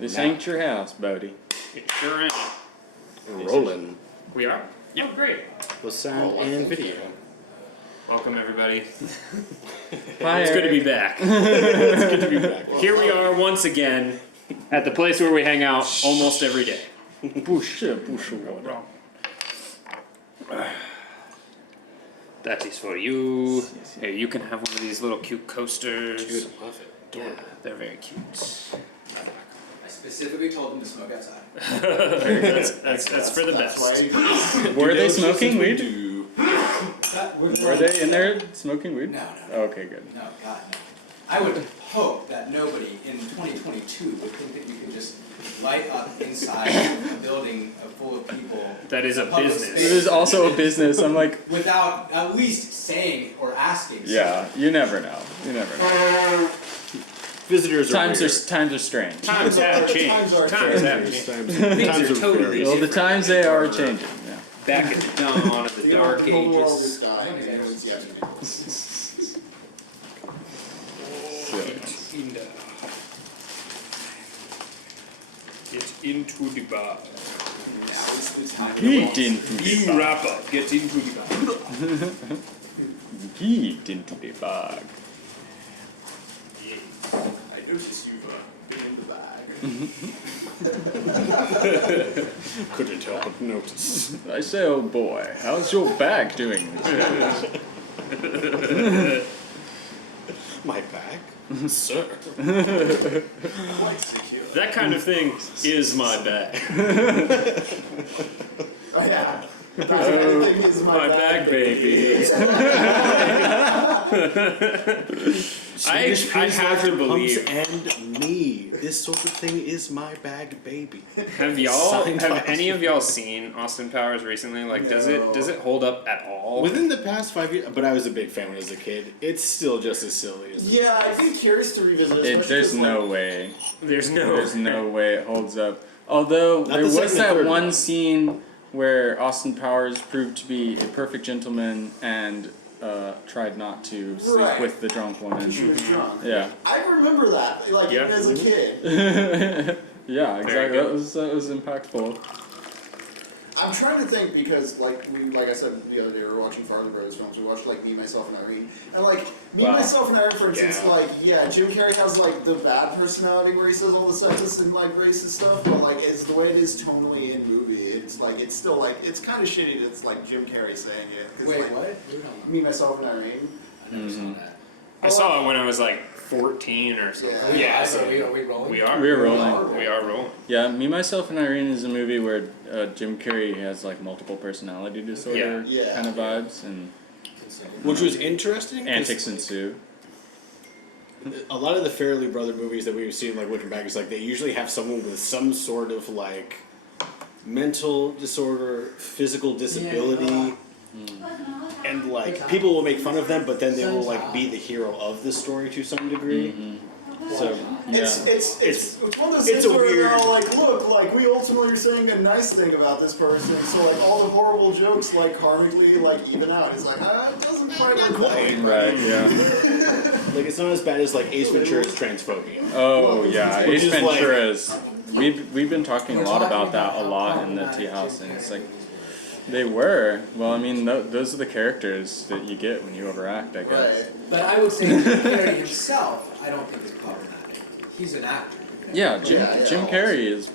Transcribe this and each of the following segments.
This ain't your house, Bodie. It sure ain't. Rolling. We are? Yep, great. With sound and video. Welcome, everybody. Hi, It's good to be back. It's good to be back. Here we are once again at the place where we hang out almost every day. That is for you. Hey, you can have one of these little cute coasters. Dude, I love it. Yeah, they're very cute. I specifically told them to smoke outside. That's for the best. Were they smoking weed? Were they in there smoking weed? No. Okay, good. No, God, no. I would hope that nobody in 2022 would think that you can just light up inside a building full of people. That is a public business. space It is also a business. I'm like, without at least saying or asking. yeah, you never know. You never know. Visitors Times are strange. Times have changed. Times have changed. Times are totally very Well, the times they are changing. Yeah. Back at the dawn of the dark ages. Get into the bar. Get into the You bar. rapper, get into the bar. Get into the bag. I noticed you've been in the bag. Couldn't help but notice. I say, oh boy, how's your back doing? My back? Sir. Quite secure. That kind of thing is my bag. Oh, yeah. Anything is My bag, baby. I have to believe. And me. This sort of thing is my bag, baby. Have any of y'all seen Austin Powers recently? Like, does No. it hold up at all? Within the past 5 years, but I was a big fan when I was a kid. It's still just as silly as Yeah, I'd be curious to revisit it. There's no way. There's There's no way it holds up. Although Not there the was second and that third one one. scene where Austin Powers proved to be a perfect gentleman and tried not to sleep Right. with the drunk woman. She was drunk. Yeah. I remember that, like, Yeah. even as a kid. Yeah, exactly. good. That was impactful. I'm trying to think because, like I said the other day, we were watching Farley Brothers films. We watched, like, Me, Myself, and Irene. And, like, Me, Wow. Myself, and Irene, for instance, Yeah. like, yeah, Jim Carrey has, like, the bad personality where he says all the sexist and, like, racist stuff, but, like, it's the way it is tonally in movie. It's, like, it's still, like, it's kind of shitty that it's, like, Jim Carrey saying it. 'Cause, Wait, like, what? Me, Myself, and Irene. I never saw that. I saw it when I was like 14 or something. Yeah. so Are we rolling? we are. We're rolling. We are rolling. Yeah, Me, Myself, and Irene is a movie where Jim Carrey has like multiple personality disorder Yeah. kind of vibes, and Which was interesting. 'cause antics ensue. A lot of the Farrelly Brother movies that we've seen, like looking back, is like they usually have someone with some sort of like mental disorder, physical disability, and like people will make fun of them, but then they will like be the hero of the story to some degree. So It's one of those It's things a where weird- they're all like, look, like we ultimately are saying a nice thing about this person, so like all the horrible jokes like karmically like even out. It's like it doesn't quite look quite. Right. Yeah. like it's not as bad as like Ace Ventura's transphobia. Oh yeah, Which Ace is like- Ventura's. We've been talking a lot about that a lot in the tea house, and it's like they were. Well, I mean, those are the characters that you get when you overact, I guess. Right. But I would say Jim Carrey himself, I don't think is problematic. He's an actor. Yeah, Jim Yeah. Carrey is,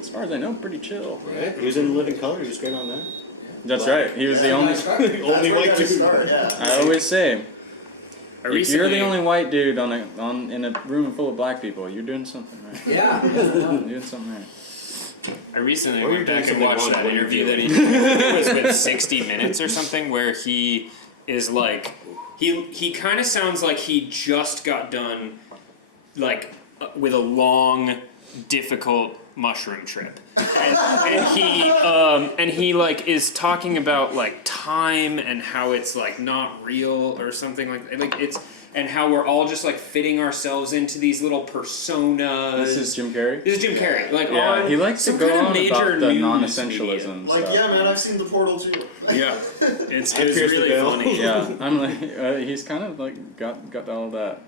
as far as I know, pretty chill. Right? He was in Living Color. He was great on that. That's right. He was the only. Only white dude. Yeah. I always say, if you're the recently- only white dude in a room full of black people, you're doing something right. Yeah. You're doing something right. I recently Or went you're doing back and something watched wrong, that what are you interview that doing? he it was with 60 Minutes or something, where he is like, he kind of sounds like he just got done, like, with a long, difficult mushroom trip, and he like is talking about like time and how it's like not real or something like it's. And how we're all just like fitting ourselves into these little personas. This is Jim Carrey. This is Jim Carrey. Like Yeah, on he likes to some go kind of on major about the news non-essentialism Like, stuff. yeah, man, I've seen The Portal too. media. Yeah, it was Pierce the really Veil. funny. Yeah, I'm like, he's kind of like got all that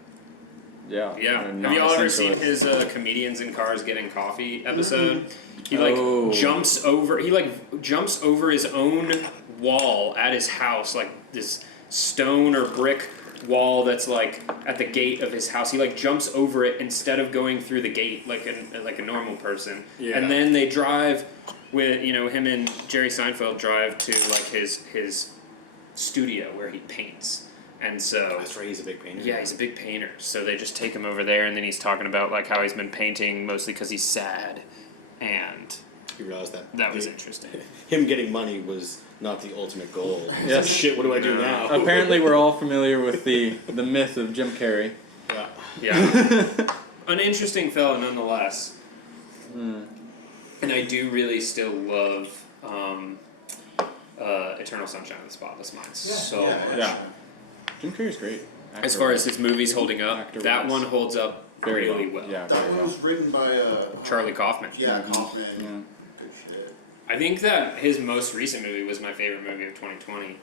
Yeah. Yeah. they're Have you all ever seen non-essentialists. his comedians in cars getting coffee episode? He like Oh. jumps over. He like jumps over his own wall at his house, like this stone or brick wall that's like at the gate of his house. He like jumps over it instead of going through the gate like a normal person. Yeah. And then they drive with him and Jerry Seinfeld drive to like his studio where he paints. And so That's right, he's a big painter. yeah, he's a big painter. So they just take him over there, and then he's talking about like how he's been painting mostly because he's sad, and He realized that was interesting. him getting money was not the ultimate goal. He's Yes. like, shit, what do I do now? Apparently, we're all familiar with the myth of Jim Carrey. Yeah. Yeah, an interesting fellow nonetheless. And I do really still love Eternal Sunshine of the Spotless Mind so much. Yeah. Jim Carrey's great. As far as his movies holding up, Actor-wise. that one holds up Very really well. Yeah, That very one well. was written by Charlie Kaufman. Yeah, Kaufman. Yeah. Good shit. I think that his most recent movie was my favorite movie of 2020.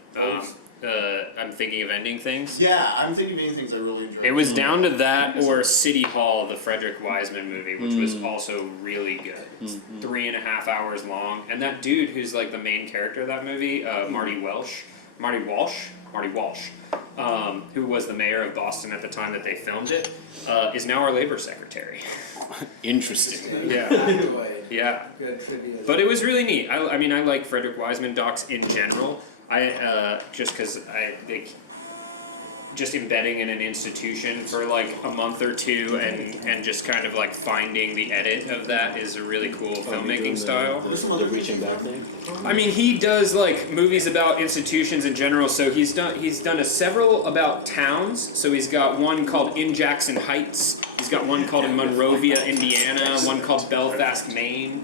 I'm thinking of Ending Things. Yeah, I'm thinking of many things I really enjoyed. It was down to that or City Hall, the Frederick Wiseman movie, which was also really good. It's 3.5 hours long, and that dude who's like the main character of that movie, Marty Walsh, who was the mayor of Boston at the time that they filmed it, is now our labor secretary. Interesting. Yeah, yeah. Good trivia. But it was really neat. I mean, I like Frederick Wiseman docs in general. Just because I think just embedding in an institution for like a month or two and just kind of like finding the edit of that is a really cool filmmaking style. The reaching back thing. I mean, he does like movies about institutions in general. So he's done several about towns. So he's got one called In Jackson Heights. He's got one called in Monrovia, Indiana. One called Belfast, Maine.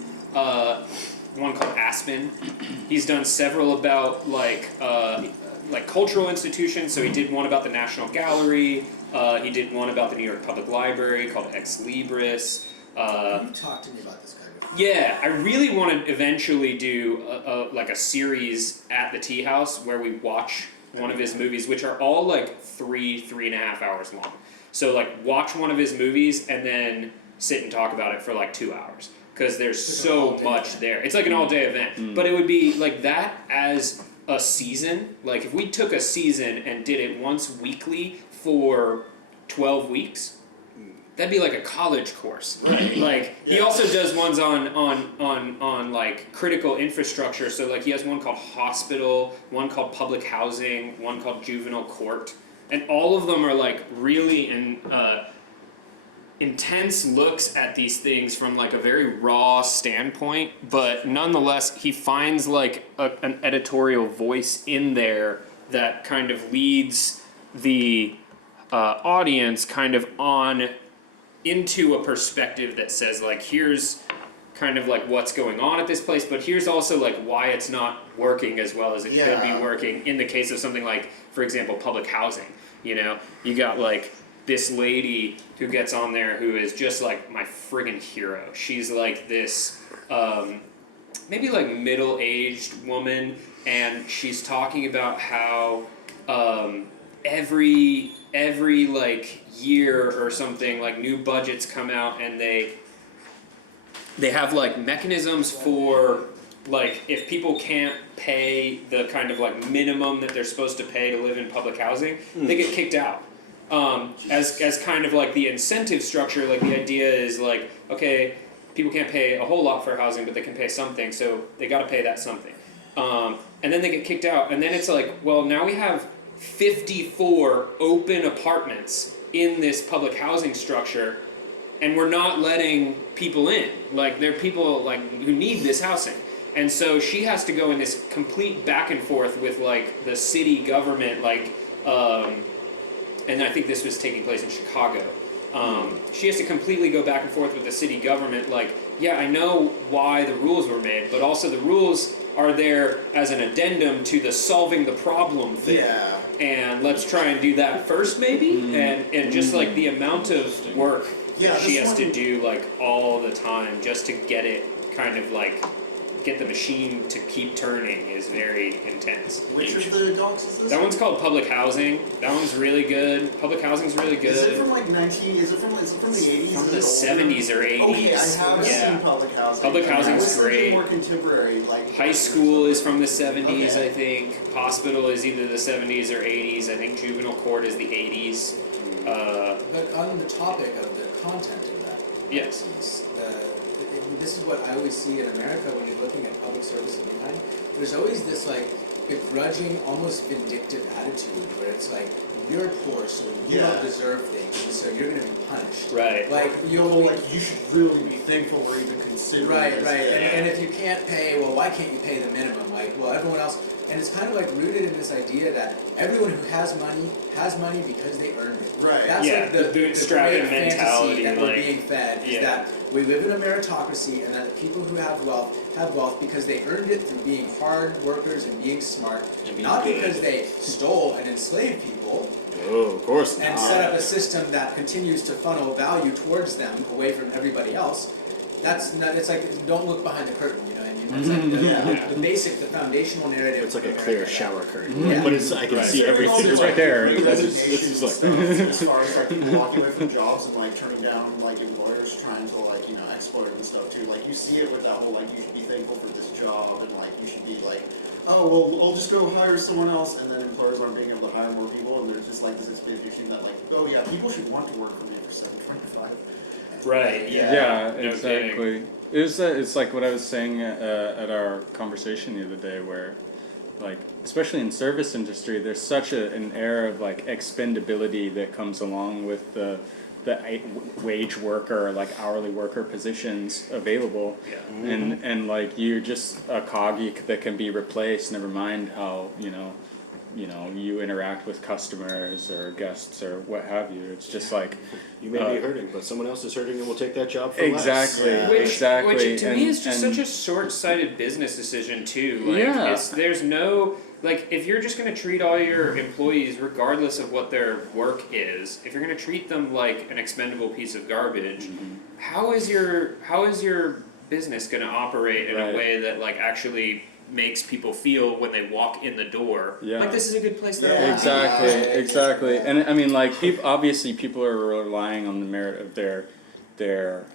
One called Aspen. He's done several about like cultural institutions. So he did one about the National Gallery. He did one about the New York Public Library called Ex Libris. You talked to me about this guy before. Yeah, I really want to eventually do a series at the Tea House where we watch one of his movies, which are all like 3.5 hours long. So like watch one of his movies and then sit and talk about it for like 2 hours. Because there's so much there. It's like an all-day event. But it would be like that as a season. Like if we took a season and did it once weekly for 12 weeks, that'd be like a college course. Right. Like he also does ones on like critical infrastructure. So like he has one called Hospital, one called Public Housing, one called Juvenile Court. And all of them are like really intense looks at these things from like a very raw standpoint, but nonetheless he finds like an editorial voice in there that kind of leads the audience kind of on into a perspective that says like here's kind of like what's going on at this place, but here's also like why it's not working as well as it could be working in the case of something like, for example, public housing. You got like this lady who gets on there who is just like my friggin' hero. She's like this maybe like middle-aged woman, and she's talking about how every like year or something, like new budgets come out and they have like mechanisms for like if people can't pay the kind of like minimum that they're supposed to pay to live in public housing, they get kicked out. As kind of like the incentive structure, like the idea is like, okay, people can't pay a whole lot for housing, but they can pay something, so they got to pay that something. And then they get kicked out, and then it's like, well, now we have 54 open apartments in this public housing structure, and we're not letting people in. Like, there are people like who need this housing. And so she has to go in this complete back and forth with like the city government, like, and I think this was taking place in Chicago. She has to completely go back and forth with the city government, like, yeah, I know why the rules were made, but also the rules are there as an addendum to the solving the problem thing. Yeah. And let's try and do that first, maybe? And just like the amount of work Yeah, she this has to one- do like all the time just to get it kind of like get the machine to keep turning is very intense. Which of the dogs is this? That one's called Public Housing. That one's really good. Public Housing's really good. Is it from like 19? Is it from the 80s? From the Is it older? 70s or 80s. Okay, I have Yeah. seen Public Housing. Public Housing's I was thinking great. more contemporary, like High School is from the 70s, Okay. I think. Hospital is either the 70s or 80s. I think Juvenile Court is the 80s. But on the topic of the content of that Yes. piece, this is what I always see in America when you're looking at public service of any kind. There's always this like begrudging, almost vindictive attitude where it's like, you're poor, so you Yeah. don't deserve things, and so you're gonna be punished. Right. Like you know, like you should really be thankful or even consider. Right, this. right. Yeah. And if you can't pay, well, why can't you pay the minimum? Like, well, everyone else. And it's kind of like rooted in this idea that everyone who has money because they earned it. Right. That's Yeah, like the the bootstrapping great mentality, fantasy that like, we're being fed is yeah. that we live in a meritocracy and that the people who have wealth because they earned it through being hard workers and being smart, And being not good. because they stole and enslaved people Oh, of course and not. set up a system that continues to funnel value towards them away from everybody else. That's not, it's like, don't look behind the curtain, you know what I mean? That's like the foundational narrative. It's like of a clear America. shower curtain, Yeah. but I can Right. see everything. It's right there. Resignation like- stuff as far as like people walking away from jobs and like turning down like employers trying to like exploit and stuff too. Like you see it with that whole like you should be thankful for this job and like you should be like, oh well I'll just go hire someone else, and then employers aren't being able to hire more people, and there's just like this expectation that like, oh yeah, people should want to work for me for $7.25. Right, yeah. Yeah, No exactly. kidding. It's like what I was saying at our conversation the other day, where, like, especially in service industry, there's such an air of like expendability that comes along with the wage worker, like hourly worker positions available, Yeah. and like you're just a cog that can be replaced. Never mind how you interact with customers or guests or what have you. It's just like You may be hurting, but someone else is hurting and will take that job for less. exactly, Yeah. exactly. Which to me And- is just and- such a short-sighted business decision too. Like, Yeah. there's no, like, if you're just gonna treat all your employees, regardless of what their work is, if you're gonna treat them like an expendable piece of garbage, how is your business gonna operate in Right. a way that like actually makes people feel when they walk in the door, Yeah. like this is a good place that I Yeah. want to be? Exactly, Yeah. exactly. And I mean, like, obviously people are relying on the merit of their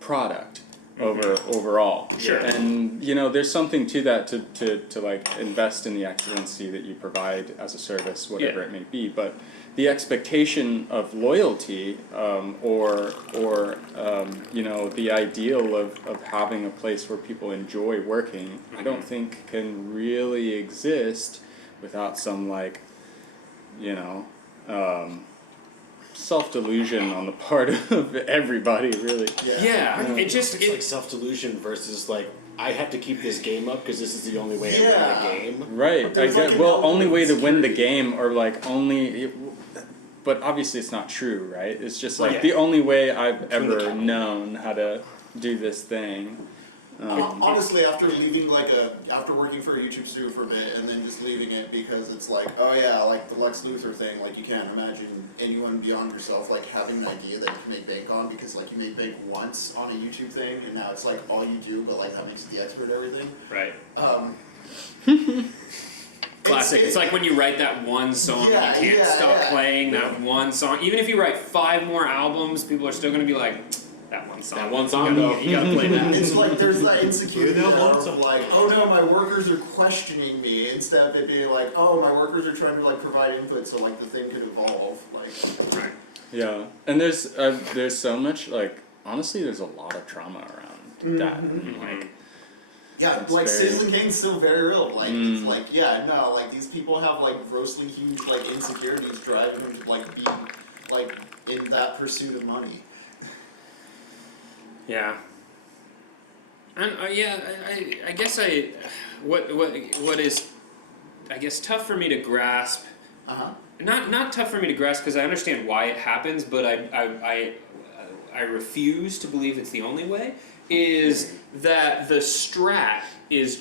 product overall. Sure. And there's something to that to like invest in the excellency that you provide as a service, whatever Yeah. it may be. But the expectation of loyalty, or the ideal of having a place where people enjoy working, I don't think can really exist without some like, self-delusion on the part of everybody, really. Yeah, it just It's like self-delusion versus like, I have to keep this game up because this is the only way I Yeah. win the game. Right. I There's like get. an Well, element only of way to win the insecurity. game, or like only. But obviously, it's not true, right? It's just like Right. the only way I've Between the ever capital. known how to do this thing. Honestly, after leaving after working for a YouTube studio for a bit and then just leaving it because it's like, oh yeah, like the Lex Luthor thing, like you can't imagine anyone beyond yourself like having an idea that you can make bank on, because like you made bank once on a YouTube thing and now it's like all you do, but like that makes you the expert at everything. right. It's- Classic. It's like when you write that one song, Yeah, you can't yeah, stop yeah. playing that one song. Even if you write 5 more albums, people are still gonna be like, that one song. That one song, You though. gotta, you gotta play that. It's like there's that insecurity Yeah, of lots like, oh no, my workers are questioning me, instead of it being like, oh, my workers are trying to like provide input so like the thing could evolve. Like, Right. Yeah, and there's so much, like, honestly, there's a lot of trauma around that. And, like, yeah, It's like very- Citizen Kane's still very real. Like it's like, yeah, no, like these people have like grossly huge like insecurities driving them to like be like in that pursuit of money. Yeah. And I guess what is, I guess, tough for me to grasp. Uh-huh. Not tough for me to grasp because I understand why it happens, but I refuse to believe it's the only way. Is that the strategy is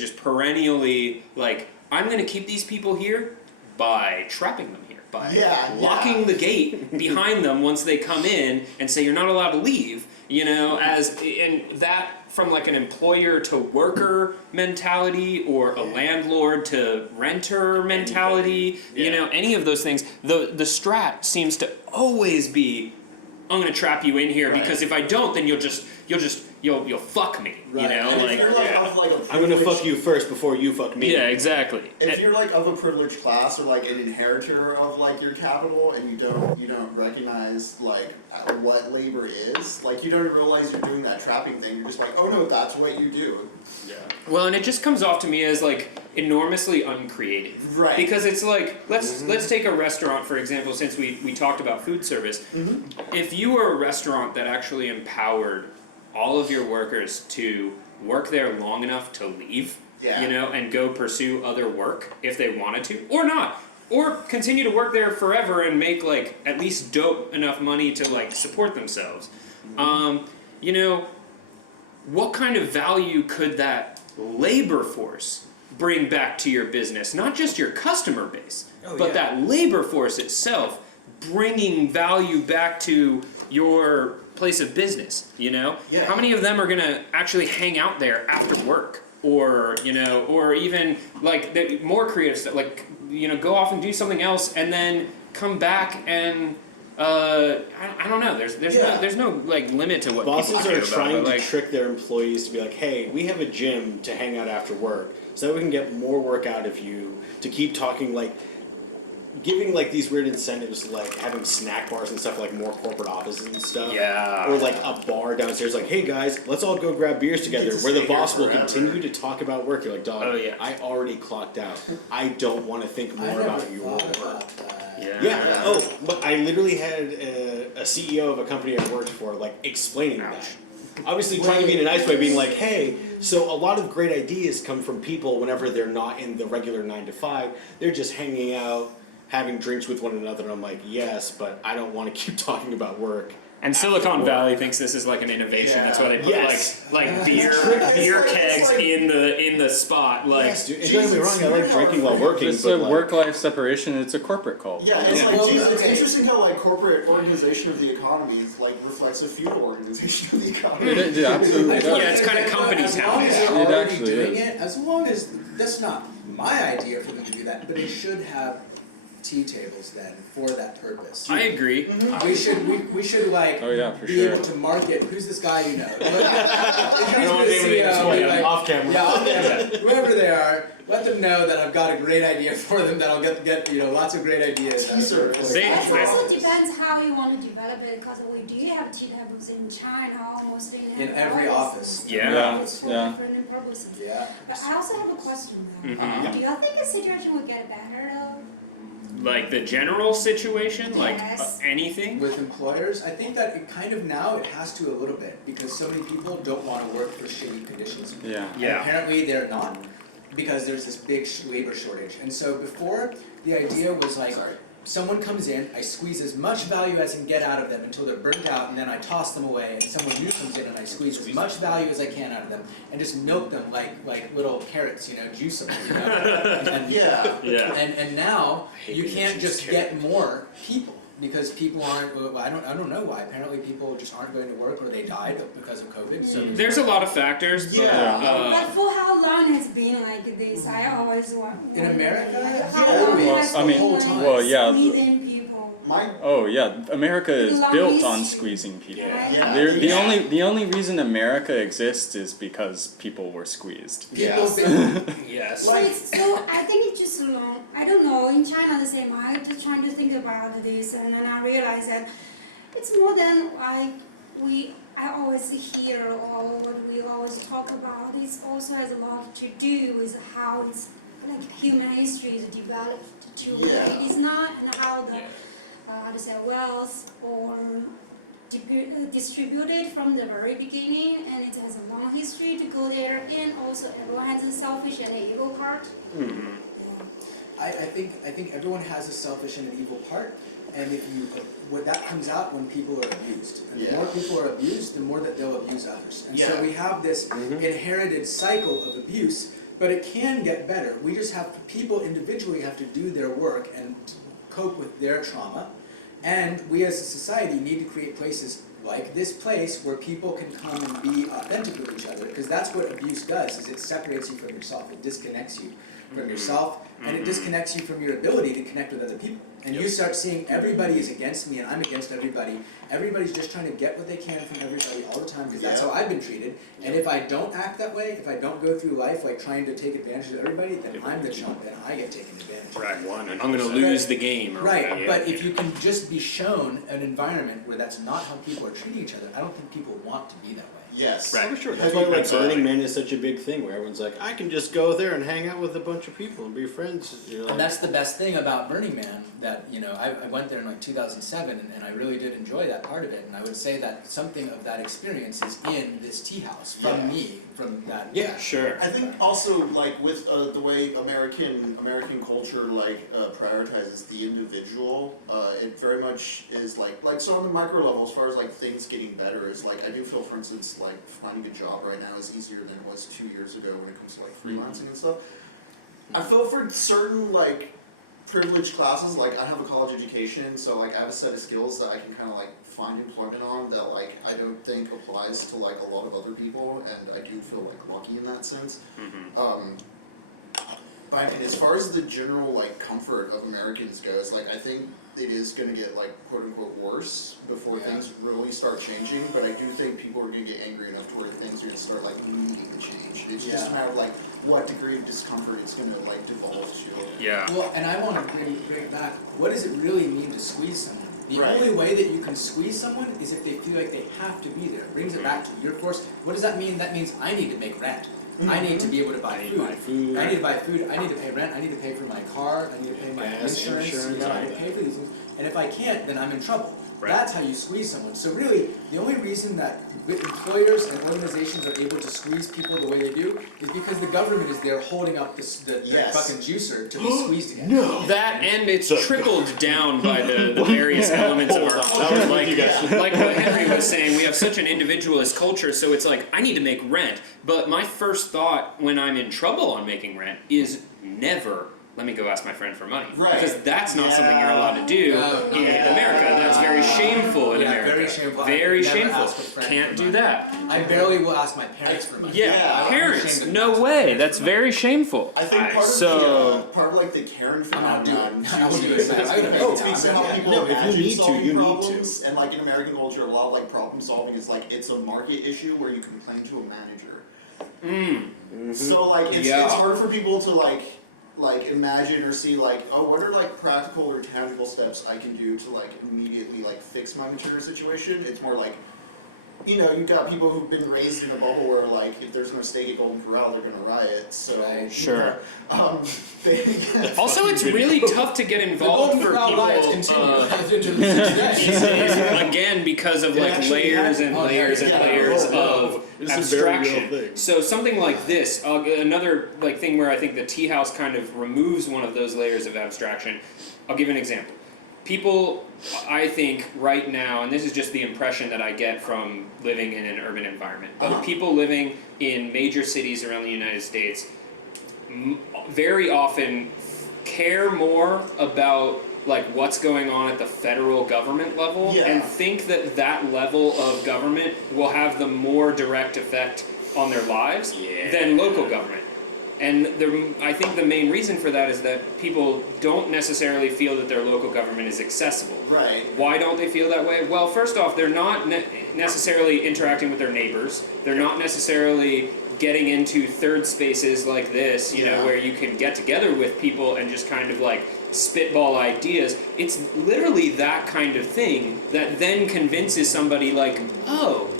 just perennially like, I'm going to keep these people here by trapping them here, by Yeah, locking yeah. the gate behind them once they come in and say you're not allowed to leave, you know, and that from like an employer to worker mentality or a landlord to renter mentality, you know, any of those things, the strat seems to always be, I'm gonna trap you in here because if I don't, then you'll fuck me, you Right. know, And like, if you're like of like a I'm gonna privileged- fuck you first before you fuck me. yeah, exactly. If you're like of a privileged class or like an inheritor of like your capital and you don't recognize like what labor is, like you don't realize you're doing that trapping thing. You're just like, oh no, that's what you do. Yeah. Well, and it just comes off to me as like enormously uncreative. Right. Because it's like, let's take a restaurant for example, since we talked about food service. If you were a restaurant that actually empowered all of your workers to work there long enough to leave, Yeah. you know, and go pursue other work if they wanted to, or not, or continue to work there forever and make like at least dope enough money to like support themselves. You know, what kind of value could that labor force bring back to your business? Not just your customer base, but that labor force itself bringing value back to your place of business, you know? Yeah. How many of them are gonna actually hang out there after work? Or, you know, or even like the more creative stuff, like, you know, go off and do something else and then come back and I don't know. There's no like limit to what Bosses people are care about, trying but, to like, trick their employees to be like, hey, we have a gym to hang out after work so that we can get more work out of you, to keep talking, like giving like these weird incentives, like having snack bars and stuff, like more corporate offices and stuff. Yeah. Or like a bar downstairs, like, hey guys, let's all go grab beers together, to where the stay here boss will forever. continue to talk about work. You're like, dog, Oh, yeah. I already clocked out. I don't want to think I more never about your thought work. about that. Yeah. Oh, but I literally had a CEO of a company I worked for like explaining that. Obviously, trying to be in a nice way, being like, "Hey, so a lot of great ideas come from people whenever they're not in the regular 9 to 5. They're just hanging out, having drinks with one another." And I'm like, "Yes, but I don't want to keep talking about work." And Silicon Valley thinks this is like an innovation. That's why they put Yes. like beer It's kegs like- in the spot. Like, Yes, dude. And don't get me wrong, I like drinking while working, It's but a like, work-life separation. It's a corporate cult. Yeah, it's Yeah. like Well, Jesus, it's okay. interesting how like corporate organization of the economy is like reflects a feudal organization of the economy. It absolutely I does. thought Yeah, it's that- kinda but company as town. long as It they're already actually doing is. it, as long as that's not my idea for them to do that, but it should have tea tables then for that purpose. I agree. We should like Oh, yeah, for be sure. able to market who's this guy you know. I don't want to name any names, but I'm off camera. Yeah, off camera. Whoever they are, let them know that I've got a great idea for them. That I'll get you know lots of great ideas. Tea service. They- It they- also depends how you want to develop it, because we do have tea tables in China, almost in every office. Yeah. It's for Yeah. different purposes. Yeah. But I also have a question though. Mhm. Do you think the situation will get better though? Like the general situation, like Yes. anything. With employers, I think that it kind of now it has to a little bit because so many people don't want to work for shitty conditions. Yeah. And Yeah. apparently they're not because there's this big labor shortage. And so before the idea was like someone comes in, I squeeze as much value as I can get out of them until they're burnt out, and then I toss them away. And someone new comes in, and I squeeze as much value as I can out of them, and just milk them like little carrots, you know, juice them, you know. And, Yeah. Yeah. and now hate you being can't a just cheesecake. get more people because people aren't. Well, I don't know why. Apparently, people just aren't going to work or they died because of COVID. So There's a lot of factors. But, Yeah. But for how long has it been like this? I always want. In America, How yeah, long well, has I it mean, been like well, yeah, squeezing people? My Oh yeah, America is Long built on history. squeezing people. Right? Yeah. The only reason America exists is because people were squeezed. people. yes. So I think it's just long. I don't know. In China, the same. I'm just trying to think about this, and then I realized that it's more than I always hear or what we always talk about. It also has a lot to do with how it's like human history is developed to Yeah. it is not, and how the how to say wealth or distributed from the very beginning, and it has a long history to go there. And also, everyone has a selfish and an evil part. Mhm. I think everyone has a selfish and an evil part, and if you what that comes out when people are abused, and the Yeah. more people are abused, the more that they'll abuse others, and so Yeah. we have this inherited cycle of abuse. But it can get better. We just have people individually have to do their work and cope with their trauma, and we as a society need to create places like this place where people can come and be authentic with each other, because that's what abuse does, is it separates you from yourself, it disconnects you from yourself, and it disconnects you from your ability to connect with other people. And you start seeing everybody is against me and I'm against everybody. Everybody's just trying to get what they can from everybody all the time, because that's how I've been treated. And if I don't act that way, if I don't go through life like trying to take advantage of everybody, then I'm the chump and I get taken advantage of. Right. I'm gonna lose the game. Or Right, whatever. but if you can just be shown an environment where that's not how people are treating each other, I don't think people want to be that way. Yes. Right. Oh, sure. That's why like Absolutely. Burning Man is such a big thing, where everyone's like, I can just go there and hang out with a bunch of people and be friends. You're like, And that's the best thing about Burning Man, that, you know, I went there in like 2007 and I really did enjoy that part of it, and I would say that something of that experience is in this tea house, from me, from that. Yeah, sure. I think also like with the way American culture prioritizes the individual, it very much is like so on the micro level, as far as like things getting better, is like I do feel, for instance, like finding a job right now is easier than it was 2 years ago when it comes to like freelancing and stuff. I feel for certain like privileged classes, like I have a college education, so like I have a set of skills that I can kind of like find employment on that like I don't think applies to like a lot of other people, and I do feel like lucky in that sense. But I mean, as far as the general like comfort of Americans goes, like I think it is going to get like quote unquote worse before things really start changing. But I do think people are going to get angry enough to where things are going to start like needing to change. It's just a matter of like what degree of discomfort it's going to like devolve to. Yeah. Well, and I want to bring it back. What does it really mean to squeeze someone? The Right. only way that you can squeeze someone is if they feel like they have to be there. It brings it back to your force. What does that mean? That means I need to make rent. I need to be able to buy food. I need to buy food. I need to pay rent. I need to pay for my car. I need to pay my Gas, insurance. insurance, I need to pay for these things. And if I can't, then I'm in trouble. That's how you squeeze someone. So really, the only reason that employers and organizations are able to squeeze people the way they do is because the government is there holding up the fucking juicer to be squeezed again. That, and it's trickled down by the various elements of our culture. Like what Henry was saying, we have such an individualist culture, so it's like, I need to make rent. But my first thought when I'm in trouble on making rent is never, let me go ask my friend for money. Right. Because that's not something you're allowed to do in America. That's very shameful in America. Very shameful. Very I've never shameful. asked a friend Can't for do money. that. I barely will ask my parents for money. Yeah, I'm parents, ashamed of no asking way. parents That's for money. very shameful. I think part of like the Karen phenomenon. I won't do it. I gotta pay It the speaks to time. how people No, if you imagine need to, solving you need to. problems, and like in American culture, a lot of like problem solving is like it's a market issue where you complain to a manager. So like it's hard for people to like imagine or see like, oh, what are like practical or tangible steps I can do to like immediately like fix my material situation. It's more like, you know, you've got people who've been raised in a bubble where like if there's no steak at Golden Corral, they're gonna riot. So Sure. Also, it's really tough to get involved for people. Again, because of like layers and layers and layers of This is a very real abstraction. thing. So something like this, another like thing where I think the tea house kind of removes one of those layers of abstraction. I'll give an example. People, I think right now, and this is just the impression that I get from living in an urban environment, but people living in major cities around the United States very often care more about like what's going on at the federal government level and think that that level of government will have the more direct effect on their lives than local government. And I think the main reason for that is that people don't necessarily feel that their local government is accessible. Right. Why don't they feel that way? Well, first off, they're not necessarily interacting with their neighbors. They're not necessarily getting into third spaces like this, you know, where you can get together with people and just kind of like spitball ideas. It's literally that kind of thing that then convinces somebody like, oh,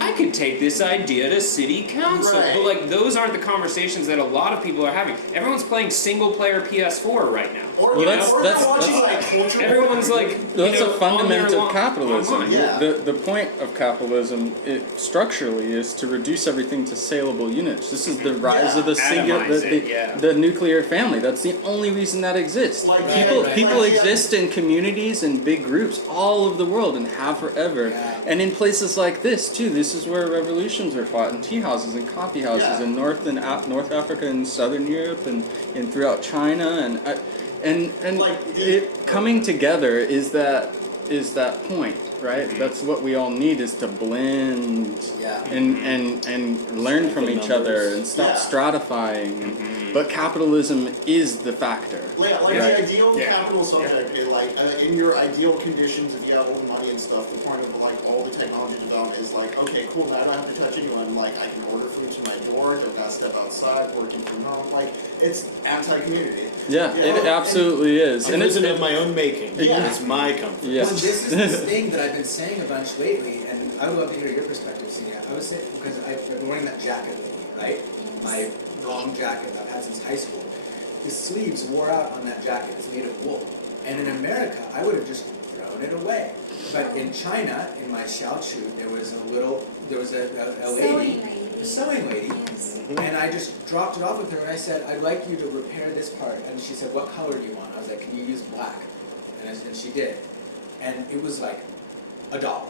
I could take this idea to city council. Right. But like those aren't the conversations that a lot of people are having. Everyone's playing single player PS4 right now. Or, Well, they're that's- watching like cultural. Everyone's like, That's you know, a fundament of capitalism. online. Yeah. The point of capitalism, structurally, is to reduce everything to saleable units. This is the rise of the singular, Atomize it, the nuclear family. That's the only reason that exists. Like, People like, exist in communities and big groups all over the world and have forever. Yeah. And in places like this too. This is where revolutions are fought in tea houses and coffee houses in North Africa and Southern Europe and throughout China and Like, it coming together is that point, right? That's what we all need, is to blend Yeah. and learn from each other and stop Yeah. stratifying. But capitalism is the factor. Like Right. the ideal Yeah. capital subject, in your ideal conditions, if you have all the money and stuff, the point of like all the technology development is like, okay, cool, now I don't have to touch anyone. Like I can order food to my door, don't gotta step outside, working from home. Like it's anti-community. Yeah, Yeah. it absolutely is. I'm And it's of my own making. Yeah. It's my comfort. yeah. Well, this is this thing that I've been saying a bunch lately, and I would love to hear your perspective, Senia. I was saying, because I've been wearing that jacket lately, right? My long jacket I've had since high school. The sleeves wore out on that jacket. It's made of wool. And in America, I would have just thrown it away. But in China, in my xiaochu, there was a lady, a sewing lady, Yes. and I just dropped it off with her, and I said, I'd like you to repair this part. And she said, what color do you want? I was like, can you use black? And she did. And it was like $1.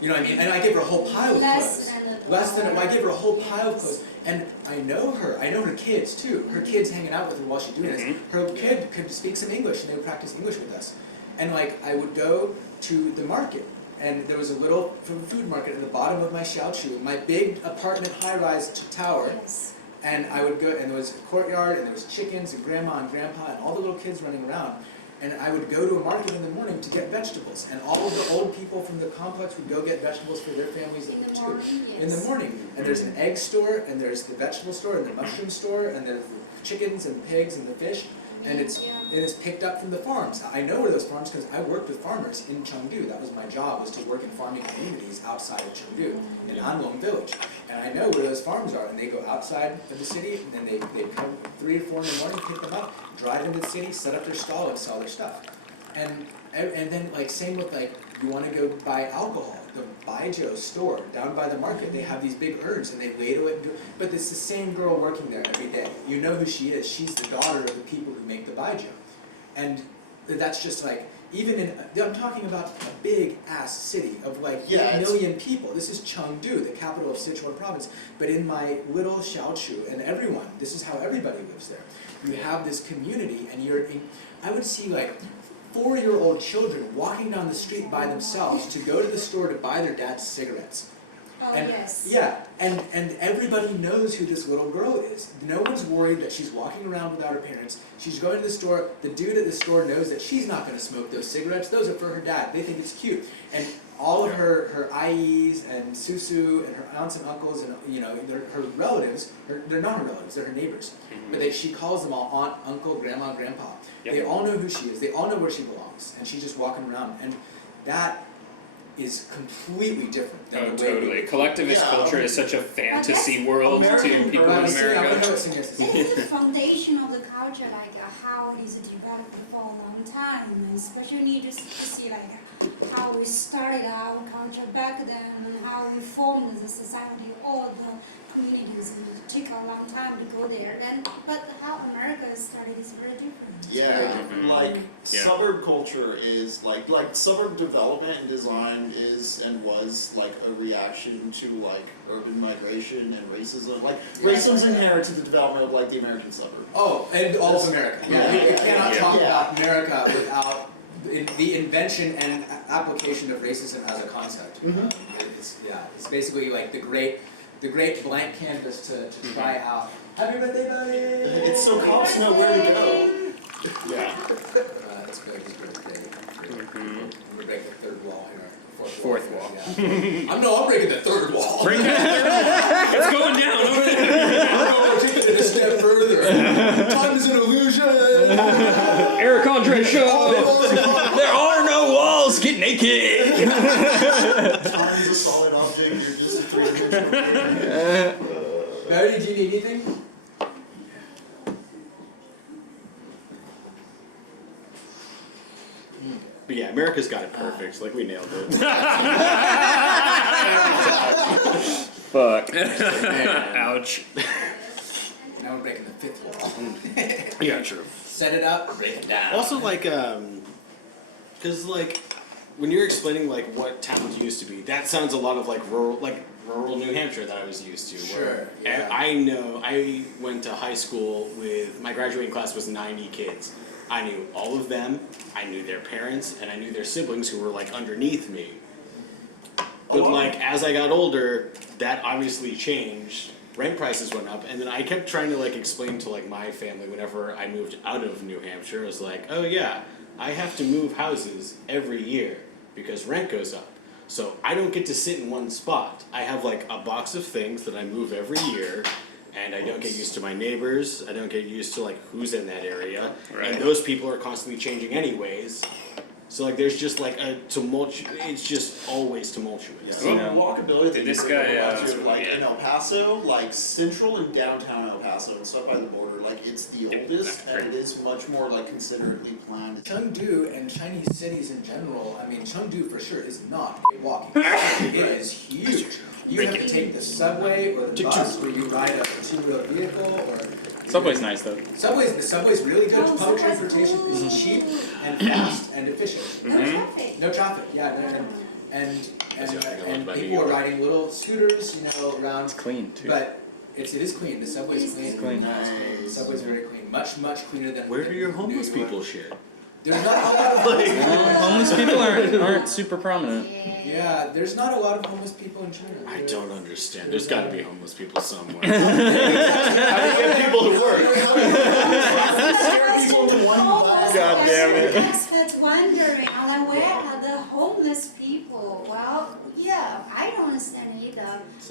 You know what I mean? And I gave her a whole pile of Less clothes. than a Less than dollar. I gave her a whole pile of clothes. And I know her kids too. Her kids hanging out with her while she's doing this. Her kid could speak some English, and they would practice English with us. And like, I would go to the market, and there was a little food market at the bottom of my xiaochu, my big apartment high-rise tower. Yes. And I would go, and there was a courtyard, and there was chickens, and grandma and grandpa, and all the little kids running around. And I would go to a market in the morning to get vegetables, and all of the old people from the complex would go get vegetables for their families In the too. morning, yes. In the morning. And there's an egg store, and there's the vegetable store, and the mushroom store, and there's the chickens and pigs and the fish. And it's picked up from the farms. I know where those farms, because I worked with farmers in Chengdu. That was my job, was to work in farming communities outside of Chengdu, in Anlong village. And I know where those farms are, and they go outside of the city, and then they come 3 or 4 in the morning, pick them up, drive into the city, set up their stall, and sell their stuff. And then like same with like, you want to go buy alcohol. The Baijiu store down by the market, they have these big urns and they ladle it. But it's the same girl working there every day. You know who she is. She's the daughter of the people who make the Baijiu. And that's just like, even in, I'm talking about a big ass city of like 8 million people. This is Chengdu, the capital of Sichuan province. But in my little xiaochu, and everyone, this is how everybody lives there. You have this community, and I would see like 4-year-old children walking down the street by themselves to go to the store to buy their dad's cigarettes. Oh, And yes. yeah, and everybody knows who this little girl is. No one's worried that she's walking around without her parents. She's going to the store. The dude at the store knows that she's not going to smoke those cigarettes. Those are for her dad. They think it's cute. And all of her aïs and susu and her aunts and uncles and her relatives. They're not her relatives. They're her neighbors. But she calls them all aunt, uncle, grandma, grandpa. Yep. They all know who she is. They all know where she belongs. And she's just walking around. And that is completely different than Oh, the way totally. Collectivist culture is such a fantasy world to American people in See, I America. know what Senior says. It's the foundation of the culture, like how it is developed for a long time, and especially just to see like how we started our culture back then and how we formed the society, all the communities, and it took a long time to go there. But how America started is very different. Yeah, like Yeah. suburb culture is like suburb development and design is and was like a reaction to like urban migration and racism. Like racism's inherent to the development of like the American suburb. Oh, and all of America. Yeah, we cannot talk Yeah. about America without the invention and application of racism as a concept. It's basically like the great blank canvas to try out. Happy birthday, buddy! It's so cops know where to go. Yeah. That's good. It's birthday. We're breaking the third wall here. Fourth wall. Yeah. I'm breaking the third wall. It's going down over there. I'm taking it a step further. Time is an illusion. Eric Andre show. There are no walls. Get naked. Time is a solid object. You're just a 3-dimensional. Barry, do you need anything? But yeah, America's got it perfect. Like, we nailed it. Fuck. Ouch. Now we're breaking the fifth wall. Yeah, true. Set it up, break it down. Also, like, because, like, when you're explaining, like, what towns used to be, that sounds a lot of, like, rural New Hampshire that I was used to. Sure, yeah. I know, I went to high school with, my graduating class was 90 kids. I knew all of them, I knew their parents, and I knew their siblings who were, like, underneath me. But like as I got older, that obviously changed. Rent prices went up, and then I kept trying to like explain to like my family whenever I moved out of New Hampshire, I was like, oh yeah, I have to move houses every year because rent goes up. So I don't get to sit in one spot. I have like a box of things that I move every year, and I don't get used to my neighbors. I don't get used to like who's in that area, Right. and those people are constantly changing anyways. So like there's just like a it's just always tumultuous. Yeah. Yeah. The walkability that This you guy, bring up that's to, what like we had. in El Paso, like central and downtown El Paso and stuff by the border, like it's the oldest that's and it is much more like considerately planned. Chengdu and Chinese cities in general, I mean, Chengdu for sure is not a walking city. It is huge. You have to take the subway or the bus, or you ride a two-wheel vehicle, or Subway's nice though. the subway's really good. Oh, Public subway's transportation cool. is cheap and fast and efficient. No traffic. No traffic, yeah, and That's what I loved and about New people are York. riding little scooters, you know, around. It's clean too. But it is clean. The subway's It's clean. clean. It's clean. The subway's very clean. Much cleaner than. Where do your New homeless York. people shit? There's not a lot of Homeless people aren't super prominent. Yeah, there's not a lot of homeless people in China. I There- don't understand. There's got to be homeless people somewhere. How do you get people to work? God damn it. That's wondering, like, where are the homeless people? Well, yeah, I don't understand either.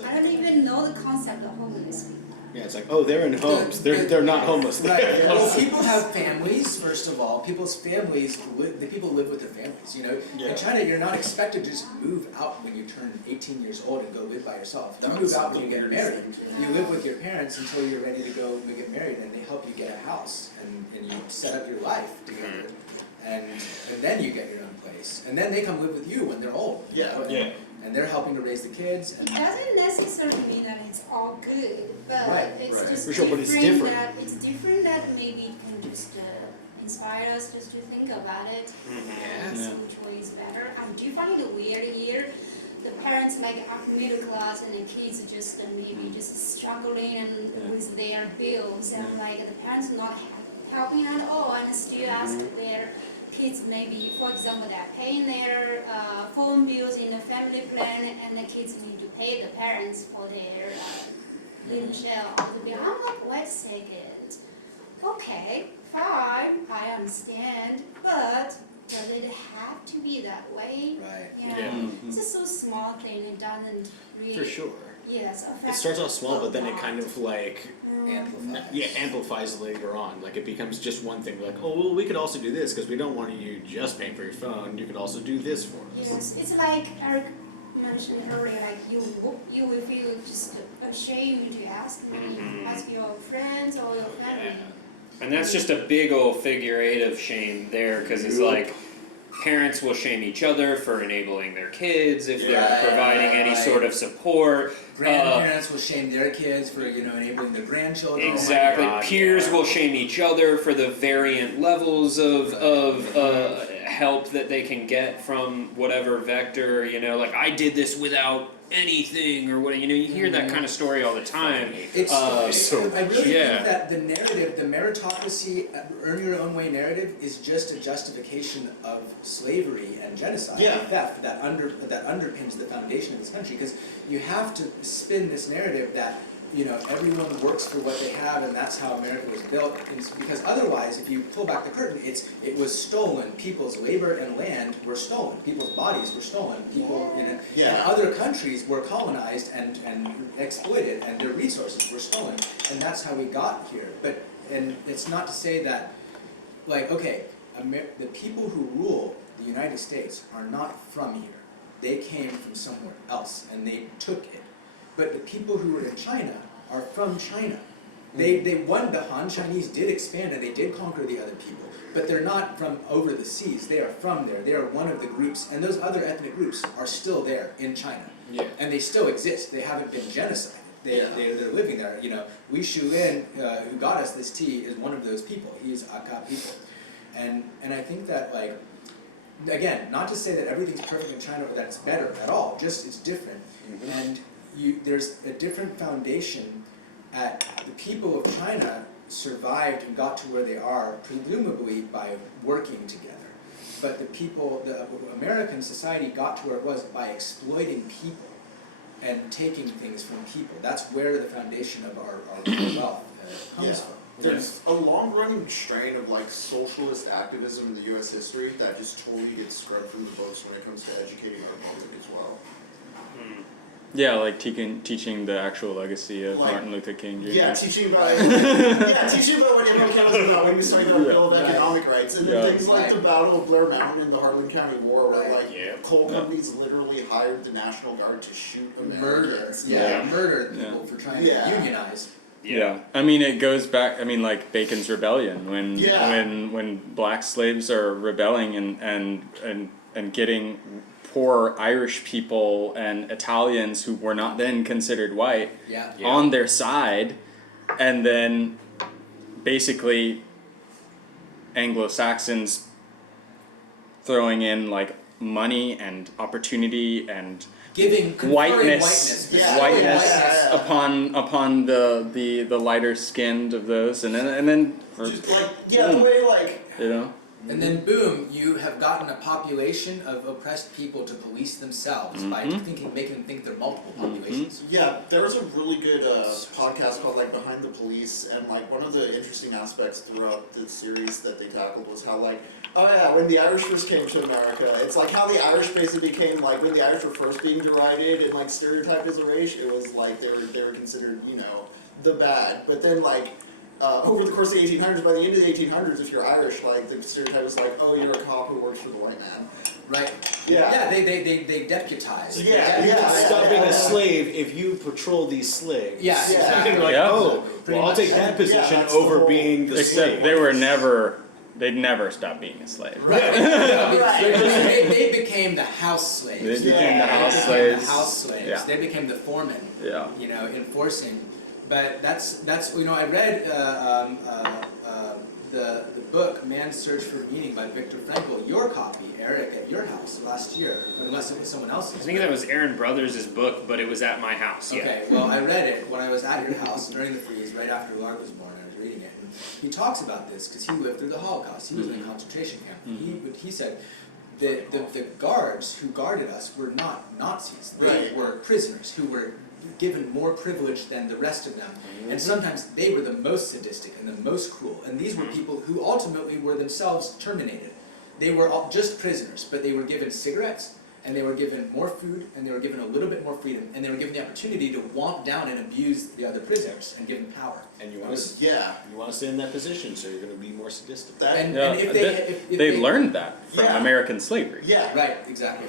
I don't even know the concept of homeless people. Yeah, it's like, oh, they're in homes. They're not homeless. Right. Well, people have families. First of all, people's families. The people live with their families. You know, Yeah. in China, you're not expected to just move out when you turn 18 years old and go live by yourself. You move out when you get married. You live with your parents until you're ready to go get married, and they help you get a house and you set up your life together, and then you get your own place, and then they come live with you when they're old. you Yeah. know, and- And they're helping to raise the kids. It And doesn't necessarily mean that it's all good, but Right, it's right. just For sure, but it's different different. that it's different that maybe it can just inspire us just to think about it. And see which way is better. I do find it weird here. The parents like upper middle class and the kids just maybe just struggling and with their bills and like the parents not helping at all and still ask their kids maybe, for example, they're paying their phone bills in the family plan and the kids need to pay the parents for their little share of the bill. I'm like, wait a second. Okay, fine, I understand, but does it have to be that way? right. You know, Yeah. it's just so small thing, it doesn't really, For sure. yes, affect It starts off small, but then it a kind lot. of like Amplified. amplifies later on. Like it becomes just one thing. Like, oh well, we could also do this because we don't want you just paying for your phone. You could also do this for us. Yes, it's like Eric mentioned earlier, like you will feel just ashamed to ask your friends or your family. And that's just a big old figure eight of shame there, because it's like parents will shame each other for enabling their kids if they're Right, providing any right. sort of support. Grandparents will shame their kids for, you know, enabling their grandchildren. Exactly. God, Peers yeah. will shame each other for the variant levels of help that they can get from whatever vector. You know, like I did this without anything or what. You know, you hear that kind of story all the time. It's, so I really yeah. think that the narrative, the meritocracy, earn your own way narrative, is just a justification of slavery and genocide Yeah. and theft that underpins the foundation of this country. Because you have to spin this narrative that, you know, everyone works for what they have and that's how America was built. Because otherwise, if you pull back the curtain, it was stolen. People's labor and land were stolen. People's bodies were stolen. People in other countries were colonized and exploited, and their resources were stolen. And that's how we got here. And it's not to say that, like, okay, the people who rule the United States are not from here. They came from somewhere else, and they took it. But the people who were in China are from China. The Han Chinese did expand and they did conquer the other people, but they're not from over the seas. They are from there. They are one of the groups, and those other ethnic groups are still there in China. Yeah. And they still exist. They haven't been genocided. They're living there. You know, Wei Shulin, who got us this tea, is one of those people. He's Aka people. And I think that, like, again, not to say that everything's perfect in China or that it's better at all, just it's different. And there's a different foundation. The people of China survived and got to where they are, presumably by working together. but the American society got to where it was by exploiting people and taking things from people. That's where the foundation of our wealth comes from. There's a long-running strain of like socialist activism in the U.S. history that just totally gets scrubbed from the books when it comes to educating our public as well. Yeah, like teaching the actual legacy of Like- Martin Luther King Jr. Yeah, teaching about teaching about what Abraham Lincoln was about when he was talking about the Bill of Right. Economic Rights, and then Yeah. things like the Battle of Blair Mountain and the Harlan County War, where Right. like coal companies literally hired the National Guard to shoot Murder, Americans. murder Yeah. people for trying Yeah. to unionize. Yeah, I mean it goes back. I mean like Bacon's Rebellion when black slaves are rebelling and getting poor Irish people and Italians who were not then considered white Yeah. on their side, and then basically Anglo-Saxons throwing in like money and opportunity and Giving conferring whiteness, Yeah. whiteness Yeah. upon the lighter skinned of those, and then Just like the way like you know. And then boom, you have gotten a population of oppressed people to police themselves by making them think they're multiple populations. there was a really good podcast called like Behind the Police, and like one of the interesting aspects throughout the series that they tackled was how like when the Irish first came to America, it's like how the Irish basically became like when the Irish were first being derided and like stereotyped as a race, it was like they were considered the bad, but then like. Over the course of the 1800s, by the end of the 1800s, if you're Irish, like the stereotype was like, oh, you're a cop who works for the white man. Right? Yeah. Yeah, they deputize. So, You yeah. can stop being a slave if you patrol these slaves. Yeah, Yeah. exactly. You're like, Yeah. oh, Pretty well, I'll much. take that position that's the over whole- being the Except slave. they'd never stop being a slave. Right. They became the house slaves. They became the Yeah. house They became slaves. the house slaves. Yeah. They became the foremen. Yeah. Enforcing. But that's I read the book Man's Search for Meaning by Viktor Frankl, your copy, Eric, at your house last year, unless it was someone else's. I think that was Aaron Brothers' book, but it was at my house. Yeah. Okay, well, I read it when I was at your house during the freeze, right after Lark was born. I was reading it, and he talks about this because he lived through the Holocaust. He was in a concentration camp. He said the guards who guarded us were not Nazis. They Right. were prisoners who were given more privilege than the rest of them. And sometimes they were the most sadistic and the most cruel. And these were people who ultimately were themselves terminated. They were all just prisoners, but they were given cigarettes, and they were given more food, and they were given a little bit more freedom, and they were given the opportunity to walk down and abuse the other prisoners and give them power. And you want to stay in that position, so you're going to be more sadistic. That, And Yeah, if they they learned that from Yeah. American slavery. yeah. Right, exactly.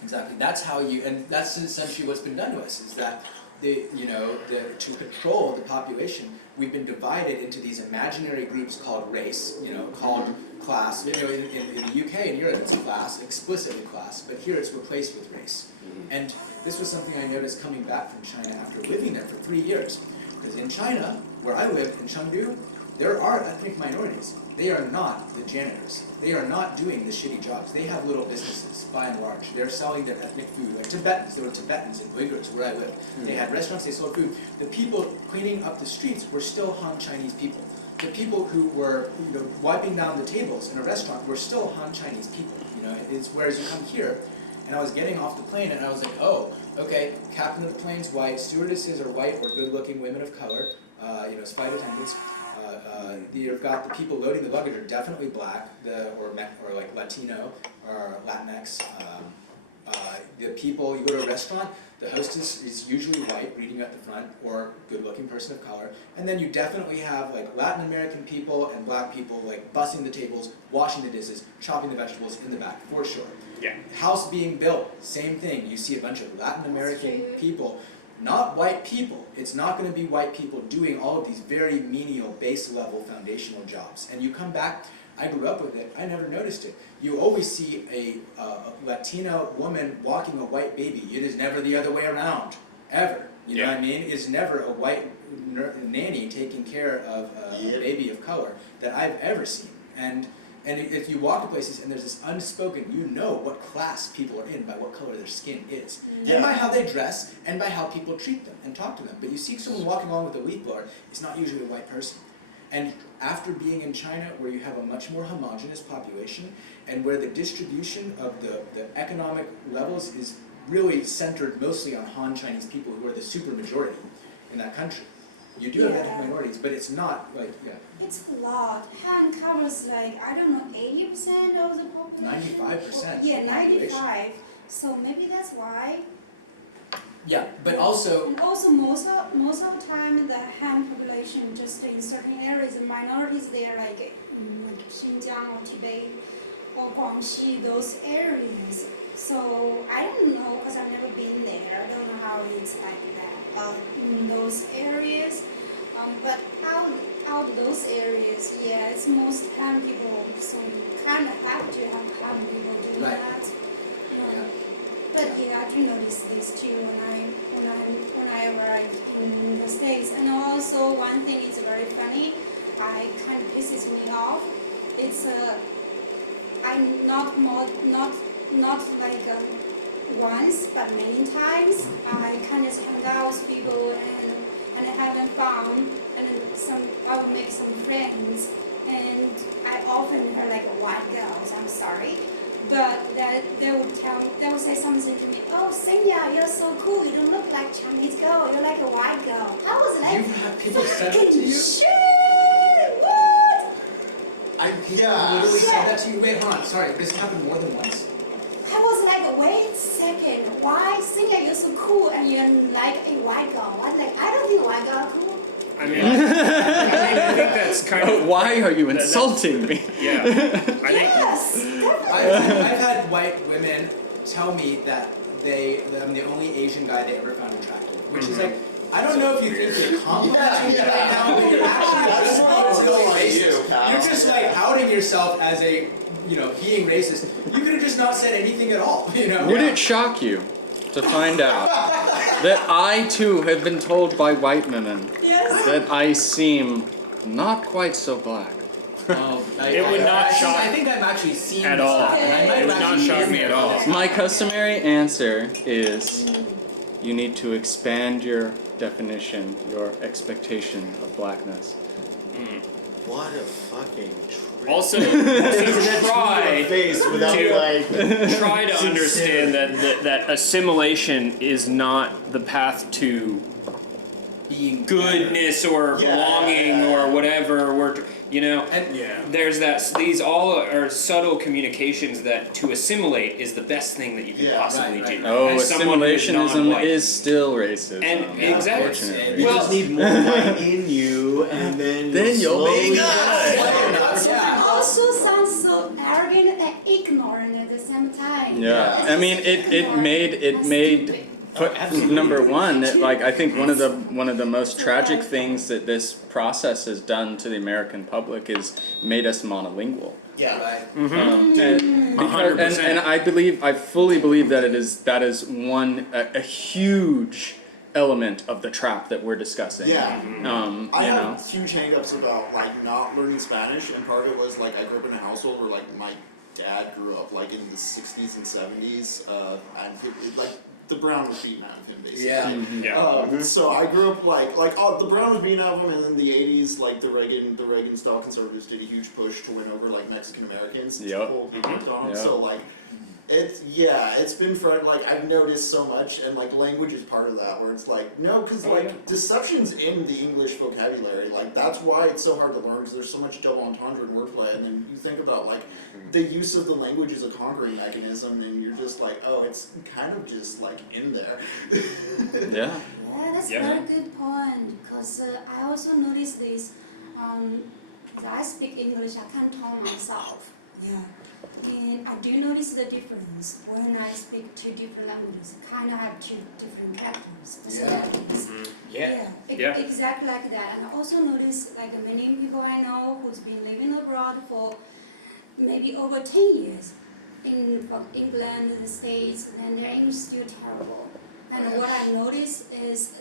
Exactly. That's how and that's essentially what's been done to us, is that to control the population, we've been divided into these imaginary groups called race, called class. In the UK and Europe it's class, explicitly class, but here it's replaced with race. And this was something I noticed coming back from China after living there for 3 years. Because in China, where I lived, in Chengdu, there are ethnic minorities. They are not the janitors. They are not doing the shitty jobs. They have little businesses, by and large. They're selling their ethnic food, like Tibetans. There were Tibetans in Uyghurs, where I lived. They had restaurants, they sold food. The people cleaning up the streets were still Han Chinese people. The people who were wiping down the tables in a restaurant were still Han Chinese people. Whereas you come here, and I was getting off the plane, and I was like, oh, okay, captain of the plane's white, stewardesses are white or good-looking women of color, as flight attendants. You've got the people loading the luggage are definitely black, or like Latino or Latinx. The people, you go to a restaurant, the hostess is usually white, reading at the front, or good-looking person of color. And then you definitely have like Latin American people and black people like bussing the tables, washing the dishes, chopping the vegetables in the back, for sure. Yeah. House being built, same thing. You see a bunch of Latin American people, not white people. It's not going to be white people doing all of these very menial, base level, foundational jobs. And you come back, I grew up with it, I never noticed it. You always see a Latina woman walking a white baby. It is never the other way around, ever. You know what I mean? It's never a white nanny taking care of a baby of color that I've ever seen. And if you walk to places and there's this unspoken, what class people are in by what color their skin is. And by how they dress, and by how people treat them and talk to them. But you see someone walking along with a leaf blower, it's not usually a white person. And after being in China, where you have a much more homogeneous population, and where the distribution of the economic levels is really centered mostly on Han Chinese people, who are the super majority in that country. You do have ethnic minorities, but it's not like, It's a lot. Han covers like, I don't know, 80% of the population? 95%. Yeah, population. 95. So maybe that's why. Yeah, but also, And also most of the time the Han population just in certain areas, the minorities there like Xinjiang or Tibet or Guangxi, those areas. So I don't know because I've never been there. I don't know how it's like that in those areas. But out of those areas, yeah, it's most Han people. So you kind of have to have Han people do Right. that. But yeah, I do notice this too when I arrived in the States. And also one thing is very funny, I kind of pisses me off. It's I'm not like once, but many times I kind of hang out with people and having fun, and I will make some friends, and I often are like white girls. I'm sorry. But they would say something to me, oh, Cynthia, you're so cool, you don't look like Chinese girl, you're like a white girl. I was like, you've had people said that to you? shit, what? People literally said that to you? Wait, hold on, sorry, this happened more than once. I was like, wait a second, why Cynthia, you're so cool and you're like a white girl? I was like, I don't think white girl are cool. I mean, I think that's kind of. Why are you insulting me? Yeah. I think. Yes, I've had white women tell me that I'm the only Asian guy they ever found attractive, which is like, I don't know if you think you're complimenting me right now, but you're actually just being really racist. You're just like outing yourself as a, being racist. You could have just not said anything at all, Would it shock you to find out that I too have been told by white women yes. that I seem not quite so black? It would not shock I think I'm actually seeing at this all. happen. I might It would actually not shock be me at all. My customary answer is you need to expand your definition, your expectation of blackness. What a fucking trick. Also Try try to understand that assimilation is not the path to being goodness or belonging or whatever. And There's these all are subtle communications that to assimilate is the best thing that you can possibly right. do. Oh, As someone who is assimilationism non-white. is still racism. And exactly. Unfortunately. You Well- just need more white in you, and then you'll be slowly- good. It also sounds so arrogant and ignorant at the same time. Yeah, It's I mean, just it ignorant made and stupid. number one, I think one of the most tragic things that this process has done to the American public is made us monolingual. Yeah. And I fully believe that that is a huge element of the trap that we're discussing. Yeah. I You have know. huge hangups about like not learning Spanish, and part of it was like I grew up in a household where like my dad grew up like in the 60s and 70s, and like the Brown was beaten out of him basically. yeah. So I grew up like the Brown was beaten out of him, and in the 80s like the Reagan style conservatives did a huge push to win over like Mexican Americans. Yep. Donald. Yep. So like it's been like I've noticed so much, and like language is part of that, where it's like no, because like deception's in the English vocabulary, like that's why it's so hard to learn, because there's so much double entendre and wordplay, and then you think about like the use of the language as a conquering mechanism, and you're just like, oh, it's kind of just like in there. Yeah. Yeah, that's a very good point, because I also noticed this, as I speak English, I can't tone myself. Yeah. And I do notice the difference when I speak two different languages. I kind of have two different characters, personalities. Exactly like that. And I also notice like many people I know who's been living abroad for maybe over 10 years in England, the States, and their English is still terrible. And what I notice is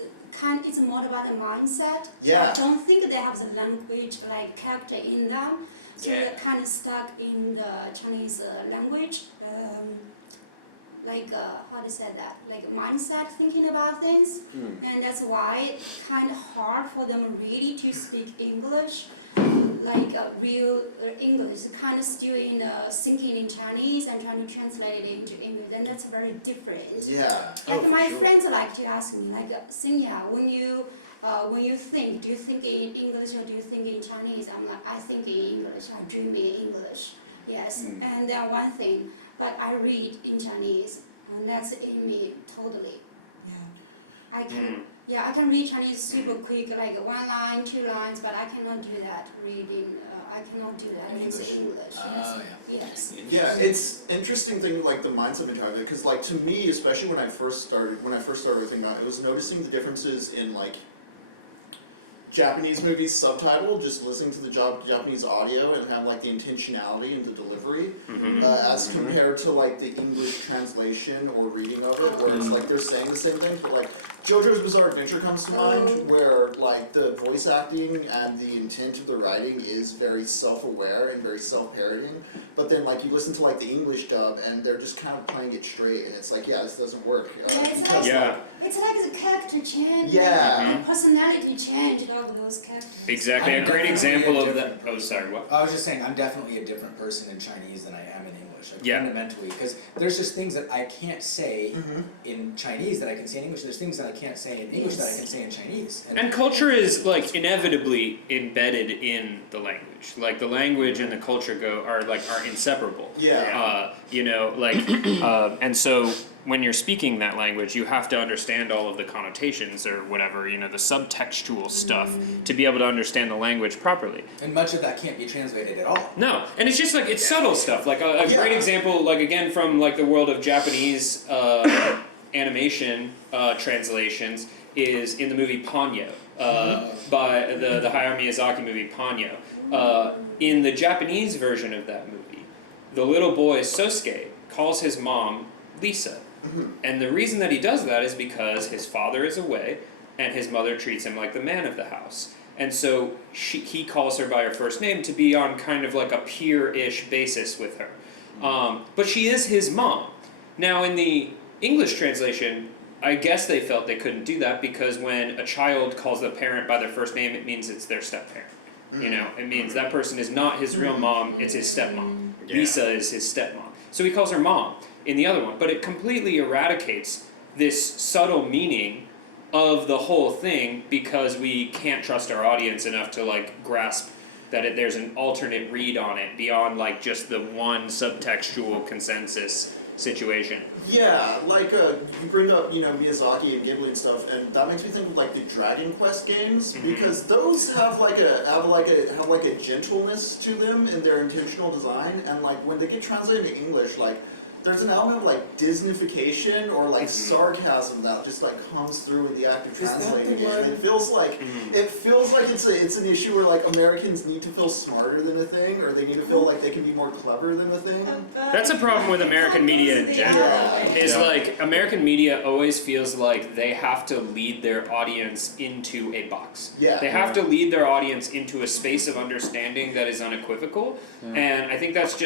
it's more about a mindset. Yeah. I don't think they have the language like character in them. So they're kind of stuck in the Chinese language, how to say that, like mindset, thinking about things, and that's why it's kind of hard for them really to speak English. like real English, kind of still in thinking in Chinese and trying to translate it into English, and that's very different. Yeah. Like my friends like to ask me, like, Xingya, when you think, do you think in English or do you think in Chinese? I'm like, I think in English, I dream in English. Yes, and one thing, but I read in Chinese, and that's in me totally. Yeah, I can read Chinese super quick, like 1 line, 2 lines, but I cannot do that reading. I cannot do that in English. Yes. Yeah, it's interesting thing like the mindset mentality because like to me, especially when I first started working on it, was noticing the differences in like Japanese movies subtitled, just listening to the Japanese audio and have like the intentionality and the delivery, as compared to like the English translation or reading of it, where it's like they're saying the same thing, but like JoJo's Bizarre Adventure comes to mind, where like the voice acting and the intent of the writing is very self-aware and very self-parodying, but then like you listen to like the English dub and they're just kind of playing it straight, and it's like, yeah, this doesn't work. It's like the character change, Yeah. the personality change of those characters. Exactly. I'm A great definitely example a of that. different Oh, sorry. What? I was just saying, I'm definitely a different person in Chinese than I am in English. Like, Yeah. fundamentally, because there's just things that I can't say in Chinese that I can say in English. There's things that I can't say in English that I can say in Chinese. And culture is like inevitably embedded in the language. Like the language and the culture are inseparable. Yeah. You know, like, and so when you're speaking that language, you have to understand all of the connotations or whatever, you know, the subtextual stuff to be able to understand the language properly. And much of that can't be translated at all. No, and it's just like, it's subtle stuff. Like a great example, like again, from like the world of Japanese animation translations is in the movie Ponyo, by the Hayao Miyazaki movie Ponyo. In the Japanese version of that movie, the little boy Sosuke calls his mom Lisa. And the reason that he does that is because his father is away and his mother treats him like the man of the house. And so he calls her by her first name to be on kind of like a peer-ish basis with her. But she is his mom. Now in the English translation, I guess they felt they couldn't do that because when a child calls the parent by their first name, it means it's their step-parent. You know, it means that person is not his real mom, it's his stepmom. Lisa is his stepmom. So he calls her mom in the other one, but it completely eradicates this subtle meaning of the whole thing because we can't trust our audience enough to like grasp that there's an alternate read on it beyond like just the one subtextual consensus situation. Yeah, like you bring up, you know, Miyazaki and Ghibli and stuff, and that makes me think of like the Dragon Quest games because those have a gentleness to them in their intentional design, and like when they get translated into English, like there's an element of like Disneyfication or like sarcasm that just like comes through in the act of translating it. And it feels like it's an issue where like Americans need to feel smarter than a thing, or they need to feel like they can be more clever than a thing. That's a problem with American media in general. Is like American media always feels like they have to lead their audience into a box. Yeah. They have to lead their audience into a space of understanding that is unequivocal. And I think that's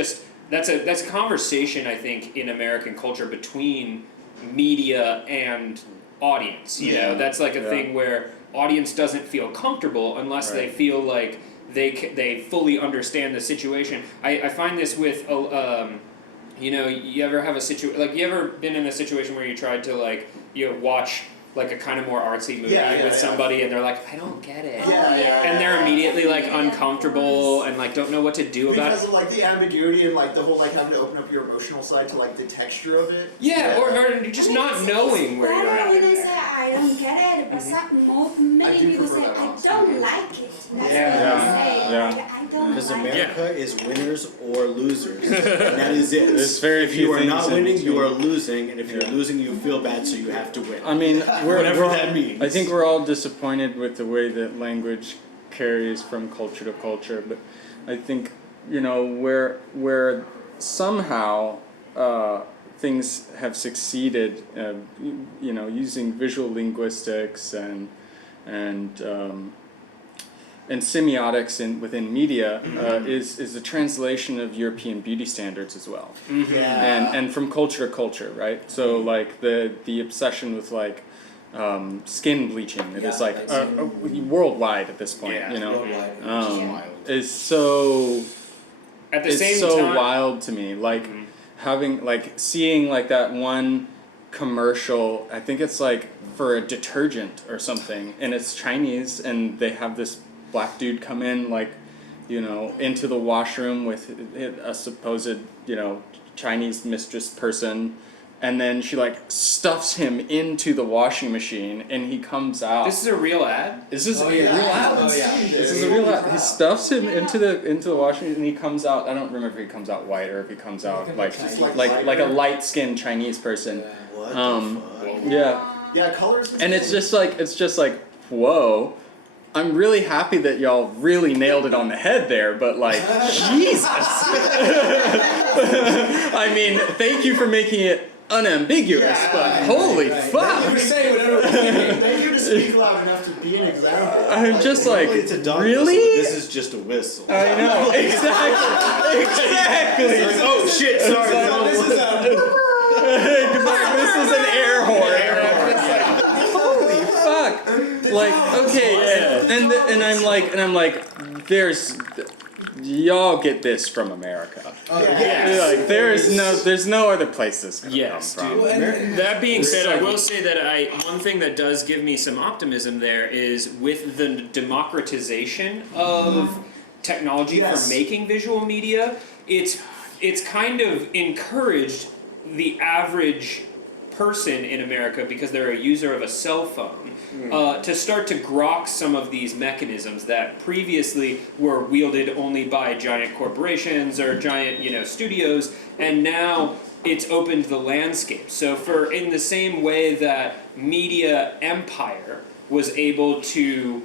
a conversation, I think, in American culture between media and audience. You know, that's like a thing where audience doesn't feel comfortable unless they feel like they fully understand the situation. I find this with you know, you ever have you ever been in a situation where you tried to like watch like a kind of more artsy movie with somebody and they're like, I don't get it. And they're immediately like uncomfortable and like don't know what to do about it. Because of like the ambiguity and like the whole like having to open up your emotional side to like the texture of it. Or just not knowing where you're at. When I say I don't get it, but many people say I don't like it. That's what they say. Like, I don't Because like America is winners or losers, and that is it. There's very If few you are things not in winning, you between. are losing, and if you're losing, you feel bad, so you have to win. I mean, Whatever that means. I think we're all disappointed with the way that language carries from culture to culture, but I think, you know, where somehow things have succeeded, you know, using visual linguistics and semiotics within media is the translation of European beauty standards as well, and from culture to culture, right? So like the obsession with like skin bleaching. It Yeah, is like I've seen- worldwide at this point. Yeah. You know, Worldwide. is so. At the It's same so time, wild to me, like having like seeing like that one commercial. I think it's like for a detergent or something, and it's Chinese, and they have this black dude come in like, you know, into the washroom with a supposed, you know, Chinese mistress person, and then she like stuffs him into the washing machine, and he comes out. this is a real ad. This is Oh, a yeah. real ad. Oh, yeah. This is a real ad. He stuffs him into the washing machine, and he comes out. I don't remember if he comes out white or if he comes out like like a light skinned Chinese person. What Um, the fuck? Yeah, Yeah, colors. and it's just like whoa. I'm really happy that y'all really nailed it on the head there, but like Jesus. I mean, thank you for making it unambiguous, Yeah, but right, holy We're fuck. saying whatever we're thinking. Thank you to speak loud enough to be an example. I'm just like, Normally it's a dog really? whistle, but this is just a whistle. I know, exactly. Exactly. Oh shit! Sorry. So this is This is an air horn. Holy fuck! Like, okay, and I'm like, there's, y'all get this from America. Like, there's no other place this could Yes, come from. dude. Well, and That being said, I like- will say that one thing that does give me some optimism there is with the democratization of technology Yes. for making visual media, it's kind of encouraged the average person in America, because they're a user of a cell phone, to start to grok some of these mechanisms that previously were wielded only by giant corporations or giant, studios, and now it's opened the landscape. So in the same way that media empire was able to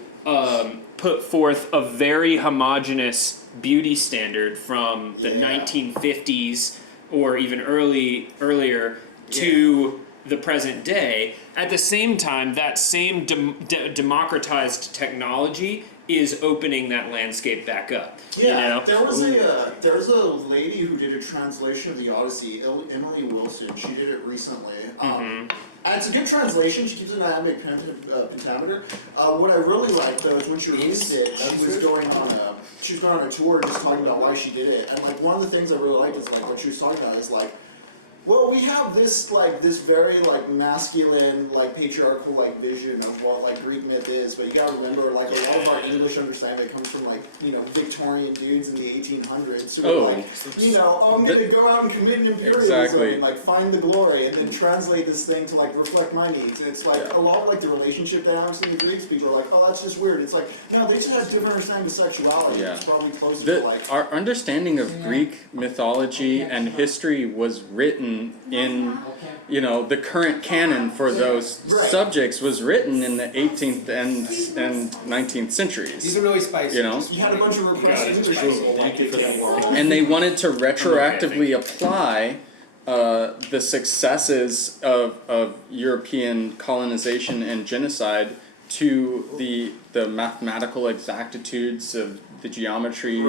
put forth a very homogeneous beauty standard from the 1950s or even earlier to the present day, at the same time, that same democratized technology is opening that landscape back up. Yeah, there was a lady who did a translation of the Odyssey, Emily Wilson. She did it recently. And it's a good translation. She keeps an iambic pentameter. What I really liked though is when she released it, she was going on a tour, just talking about why she did it. And like one of the things I really liked is like what she was talking about is like, well, we have this very like masculine, like patriarchal like vision of what like Greek myth is, but you gotta remember like a lot of our English understanding comes from like, Victorian dudes in the 1800s. So I'm gonna go out and commit an imperialism and like find the glory and then translate this thing to like reflect my needs. And it's like a lot of like the relationship dynamics in the Greeks, people are like, oh, that's just weird. It's like, no, they just had different understanding of sexuality. Yeah. It's probably closer to like Our understanding of Greek mythology and history was written in, the current canon for those subjects was written in the 18th and 19th centuries. these are really spicy. you had a bunch of repressed English people. Thank you for that. And they wanted to retroactively apply the successes of European colonization and genocide to the mathematical exactitudes of the geometry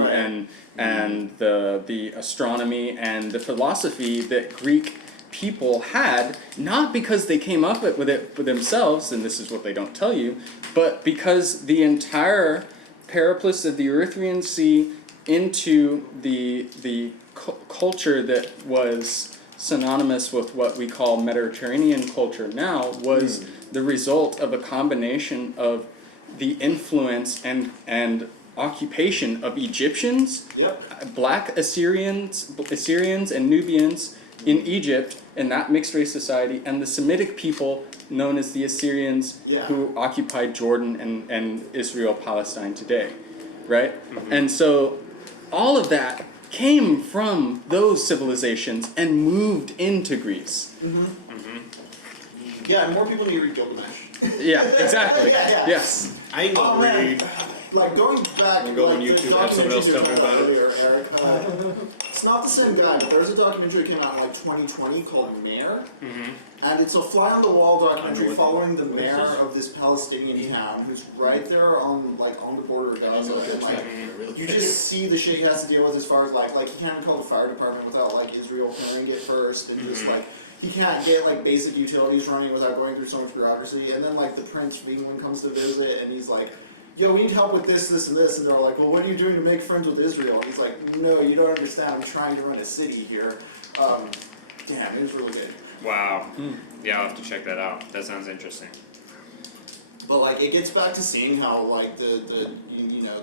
and the astronomy and the philosophy that Greek people had, not because they came up with it for themselves, and this is what they don't tell you, but because the entire periplus of the Erythraean Sea into the culture that was synonymous with what we call Mediterranean culture now was the result of a combination of the influence and occupation of Egyptians, Black Assyrians and Nubians in Egypt, in that mixed race society, and the Semitic people known as the Assyrians who occupied Jordan and Israel, Palestine today, right? And so all of that came from those civilizations and moved into Greece. Yeah, and more people need to read Gilgamesh. Yeah, exactly. Yeah. Yes. I ain't gonna read. Like going back, I'm gonna go on like, YouTube, the have someone else documentary tell me you about talked earlier, Eric. It's not the same guy, but there's a documentary that came out in like 2020 called Mare, and it's a fly-on-the-wall documentary following the mayor of this Palestinian town, who's right there on the border of Gaza, and like you just see the shit he has to deal with as far as like he can't call the fire department without like Israel clearing it first, and just like he can't get like basic utilities running without going through so much bureaucracy. And then like the Prince of England comes to visit, and he's like, yo, we need help with this, this, and this. And they're all like, well, what are you doing to make friends with Israel? And he's like, no, you don't understand. I'm trying to run a city here. Damn, it was really good. Wow. Yeah, I'll have to check that out. That sounds interesting. But like, it gets back to seeing how like the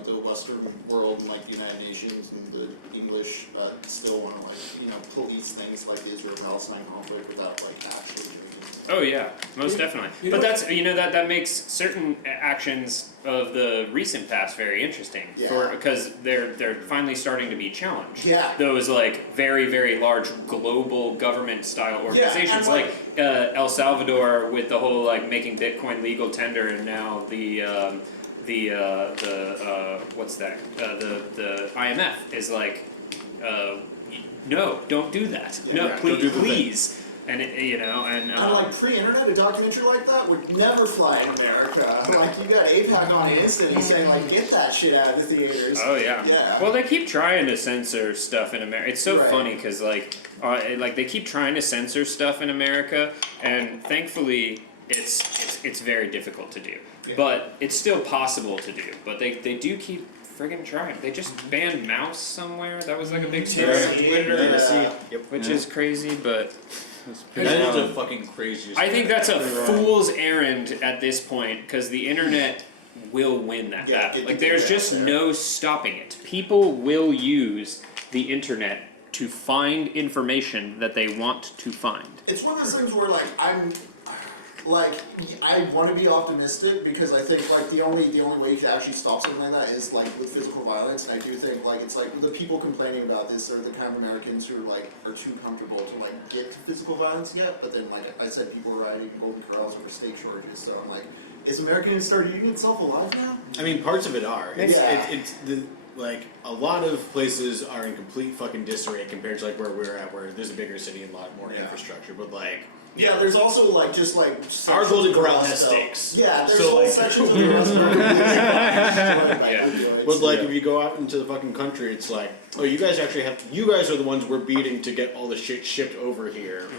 the Western world and like the United Nations and the English still want to like police things like the Israel-Palestine conflict without like actually doing it. Oh yeah, most definitely. But that's that makes certain actions of the recent past very interesting because they're finally starting to be challenged. Yeah. Those like very very large global government style organizations and, like El Salvador with the whole like making Bitcoin legal tender, and now the what's that? The IMF is like, no, don't do that. No, please. And And like pre-internet, a documentary like that would never fly in America. Like you got APAC on instantly saying like, get that shit out of the theaters. Oh yeah. Yeah. Well, they keep trying to censor stuff in America. It's so Right. funny because like they keep trying to censor stuff in America, and thankfully it's very difficult to do. Yeah. But it's still possible to do. But they do keep friggin' trying. They just banned mouse somewhere. That was like a big story on Twitter, which is crazy, but. That is the fucking craziest. I think thing. that's a fool's errand at this point because the internet will win that battle. Like there's just no stopping it. People will use the internet to find information that they want to find. It's one of those things where I want to be optimistic because I think like the only way you can actually stop something like that is like with physical violence, and I do think like it's like the people complaining about this are the kind of Americans who are too comfortable to like get to physical violence yet. But then like I said, people are riding golden corrals over steak shortages, so I'm like, is America gonna start eating itself alive now? I mean, parts of it are. It's the like a lot of places are in complete fucking disarray compared to like where we're at, where there's a bigger city and a lot more infrastructure, but like. Yeah, there's also like just like our golden corral has steaks. Yeah, there's so, whole like, sections of the restaurant. But like if you go out into the fucking country, it's like, oh, you guys are the ones we're beating to get all the shit shipped over here,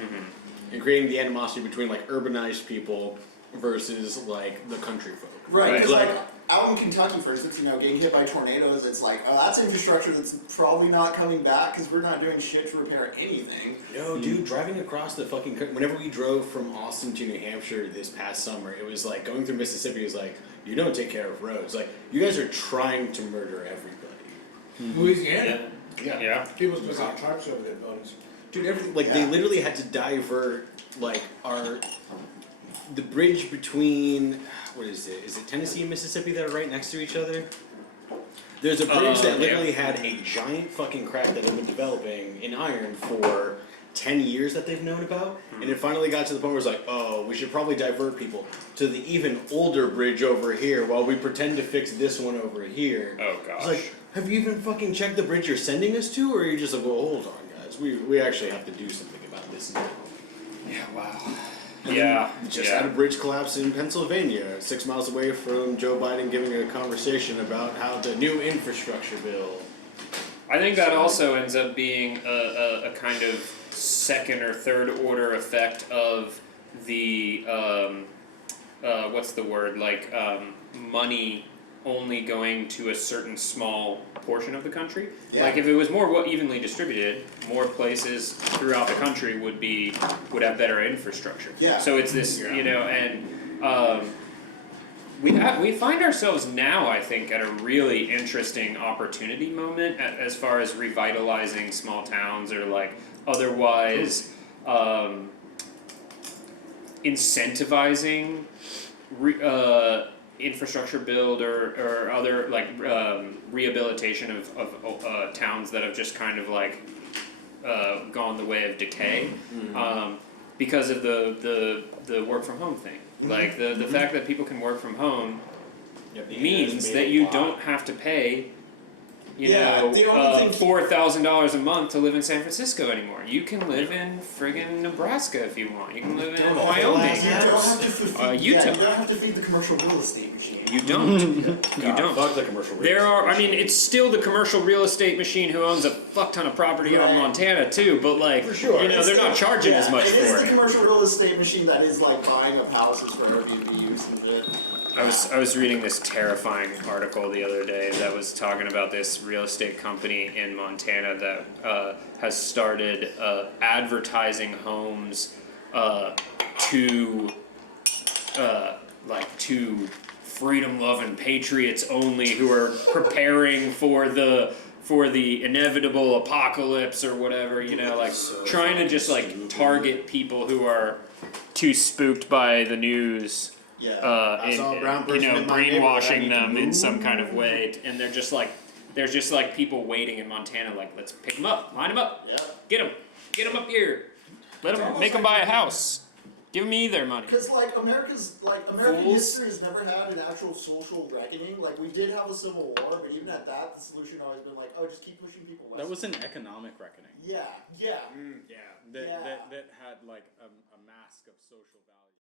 and creating the animosity between like urbanized people versus like the country folk. Right, because like out in Kentucky, for instance, getting hit by tornadoes, it's like, oh, that's infrastructure that's probably not coming back because we're not doing shit to repair anything. No, dude, driving across the fucking whenever we drove from Austin to New Hampshire this past summer, it was like going through Mississippi was like, you don't take care of roads. Like, you guys are trying to murder everybody. Louisiana. Yeah. People just got trucks over their buildings. Dude, everything like they literally had to divert like the bridge between what is it? Is it Tennessee and Mississippi that are right next to each other? There's a bridge that literally had a giant fucking crack that had been developing in iron for 10 years that they've known about, and it finally got to the point where it's like, oh, we should probably divert people to the even older bridge over here while we pretend to fix this one over here. Oh gosh. It's like, have you even fucking checked the bridge you're sending us to, or are you just like, well, hold on, guys, we actually have to do something about this now. Yeah. Wow. Just had a bridge collapse in Pennsylvania, 6 miles away from Joe Biden giving a conversation about how the new infrastructure bill. I think that also ends up being a kind of second or third order effect of the what's the word, like money only going to a certain small portion of the country. Yeah. Like if it was more evenly distributed, more places throughout the country would have better infrastructure. Yeah. So it's this, and we find ourselves now, I think, at a really interesting opportunity moment as far as revitalizing small towns or like otherwise incentivizing infrastructure build or other like rehabilitation of towns that have just kind of like gone the way of decay because of the work from home thing. Like the fact that people can work from home means that you don't have to pay Yeah, the only thing- $4,000 a month to live in San Francisco anymore. You can live in friggin' Nebraska if you want. You can live in Wyoming. You don't have to feed, Utah. you don't have to feed the commercial real estate machine. You don't. You God, don't. Fuck the commercial. There real are, estate I mean, it's still the commercial real estate machine who owns a fuck ton of property out in Right. Montana too, but like, For sure. you know, It's they're not charging as much It is for the it. commercial real estate machine that is like buying up houses for Airbnb use and shit. I was reading this terrifying article the other day that was talking about this real estate company in Montana that has started advertising homes to to freedom-loving patriots only who are preparing for the inevitable apocalypse or whatever, you know, like trying to just like target people who are too spooked by the news. Yeah. I saw a brown You person know, in my neighborhood, I brainwashing need to them in move. some kind of way, and they're just like, there's just like people waiting in Montana, like, let's pick them up, line them up, Yeah. get them up here, let them, almost make them like buy a the- house, give me their money. Because American Fools. history has never had an actual social reckoning. Like we did have a civil war, but even at that, the solution always been like, oh, just keep pushing people west. That was an economic reckoning. Yeah, yeah. That Yeah. that had like a mask of social value.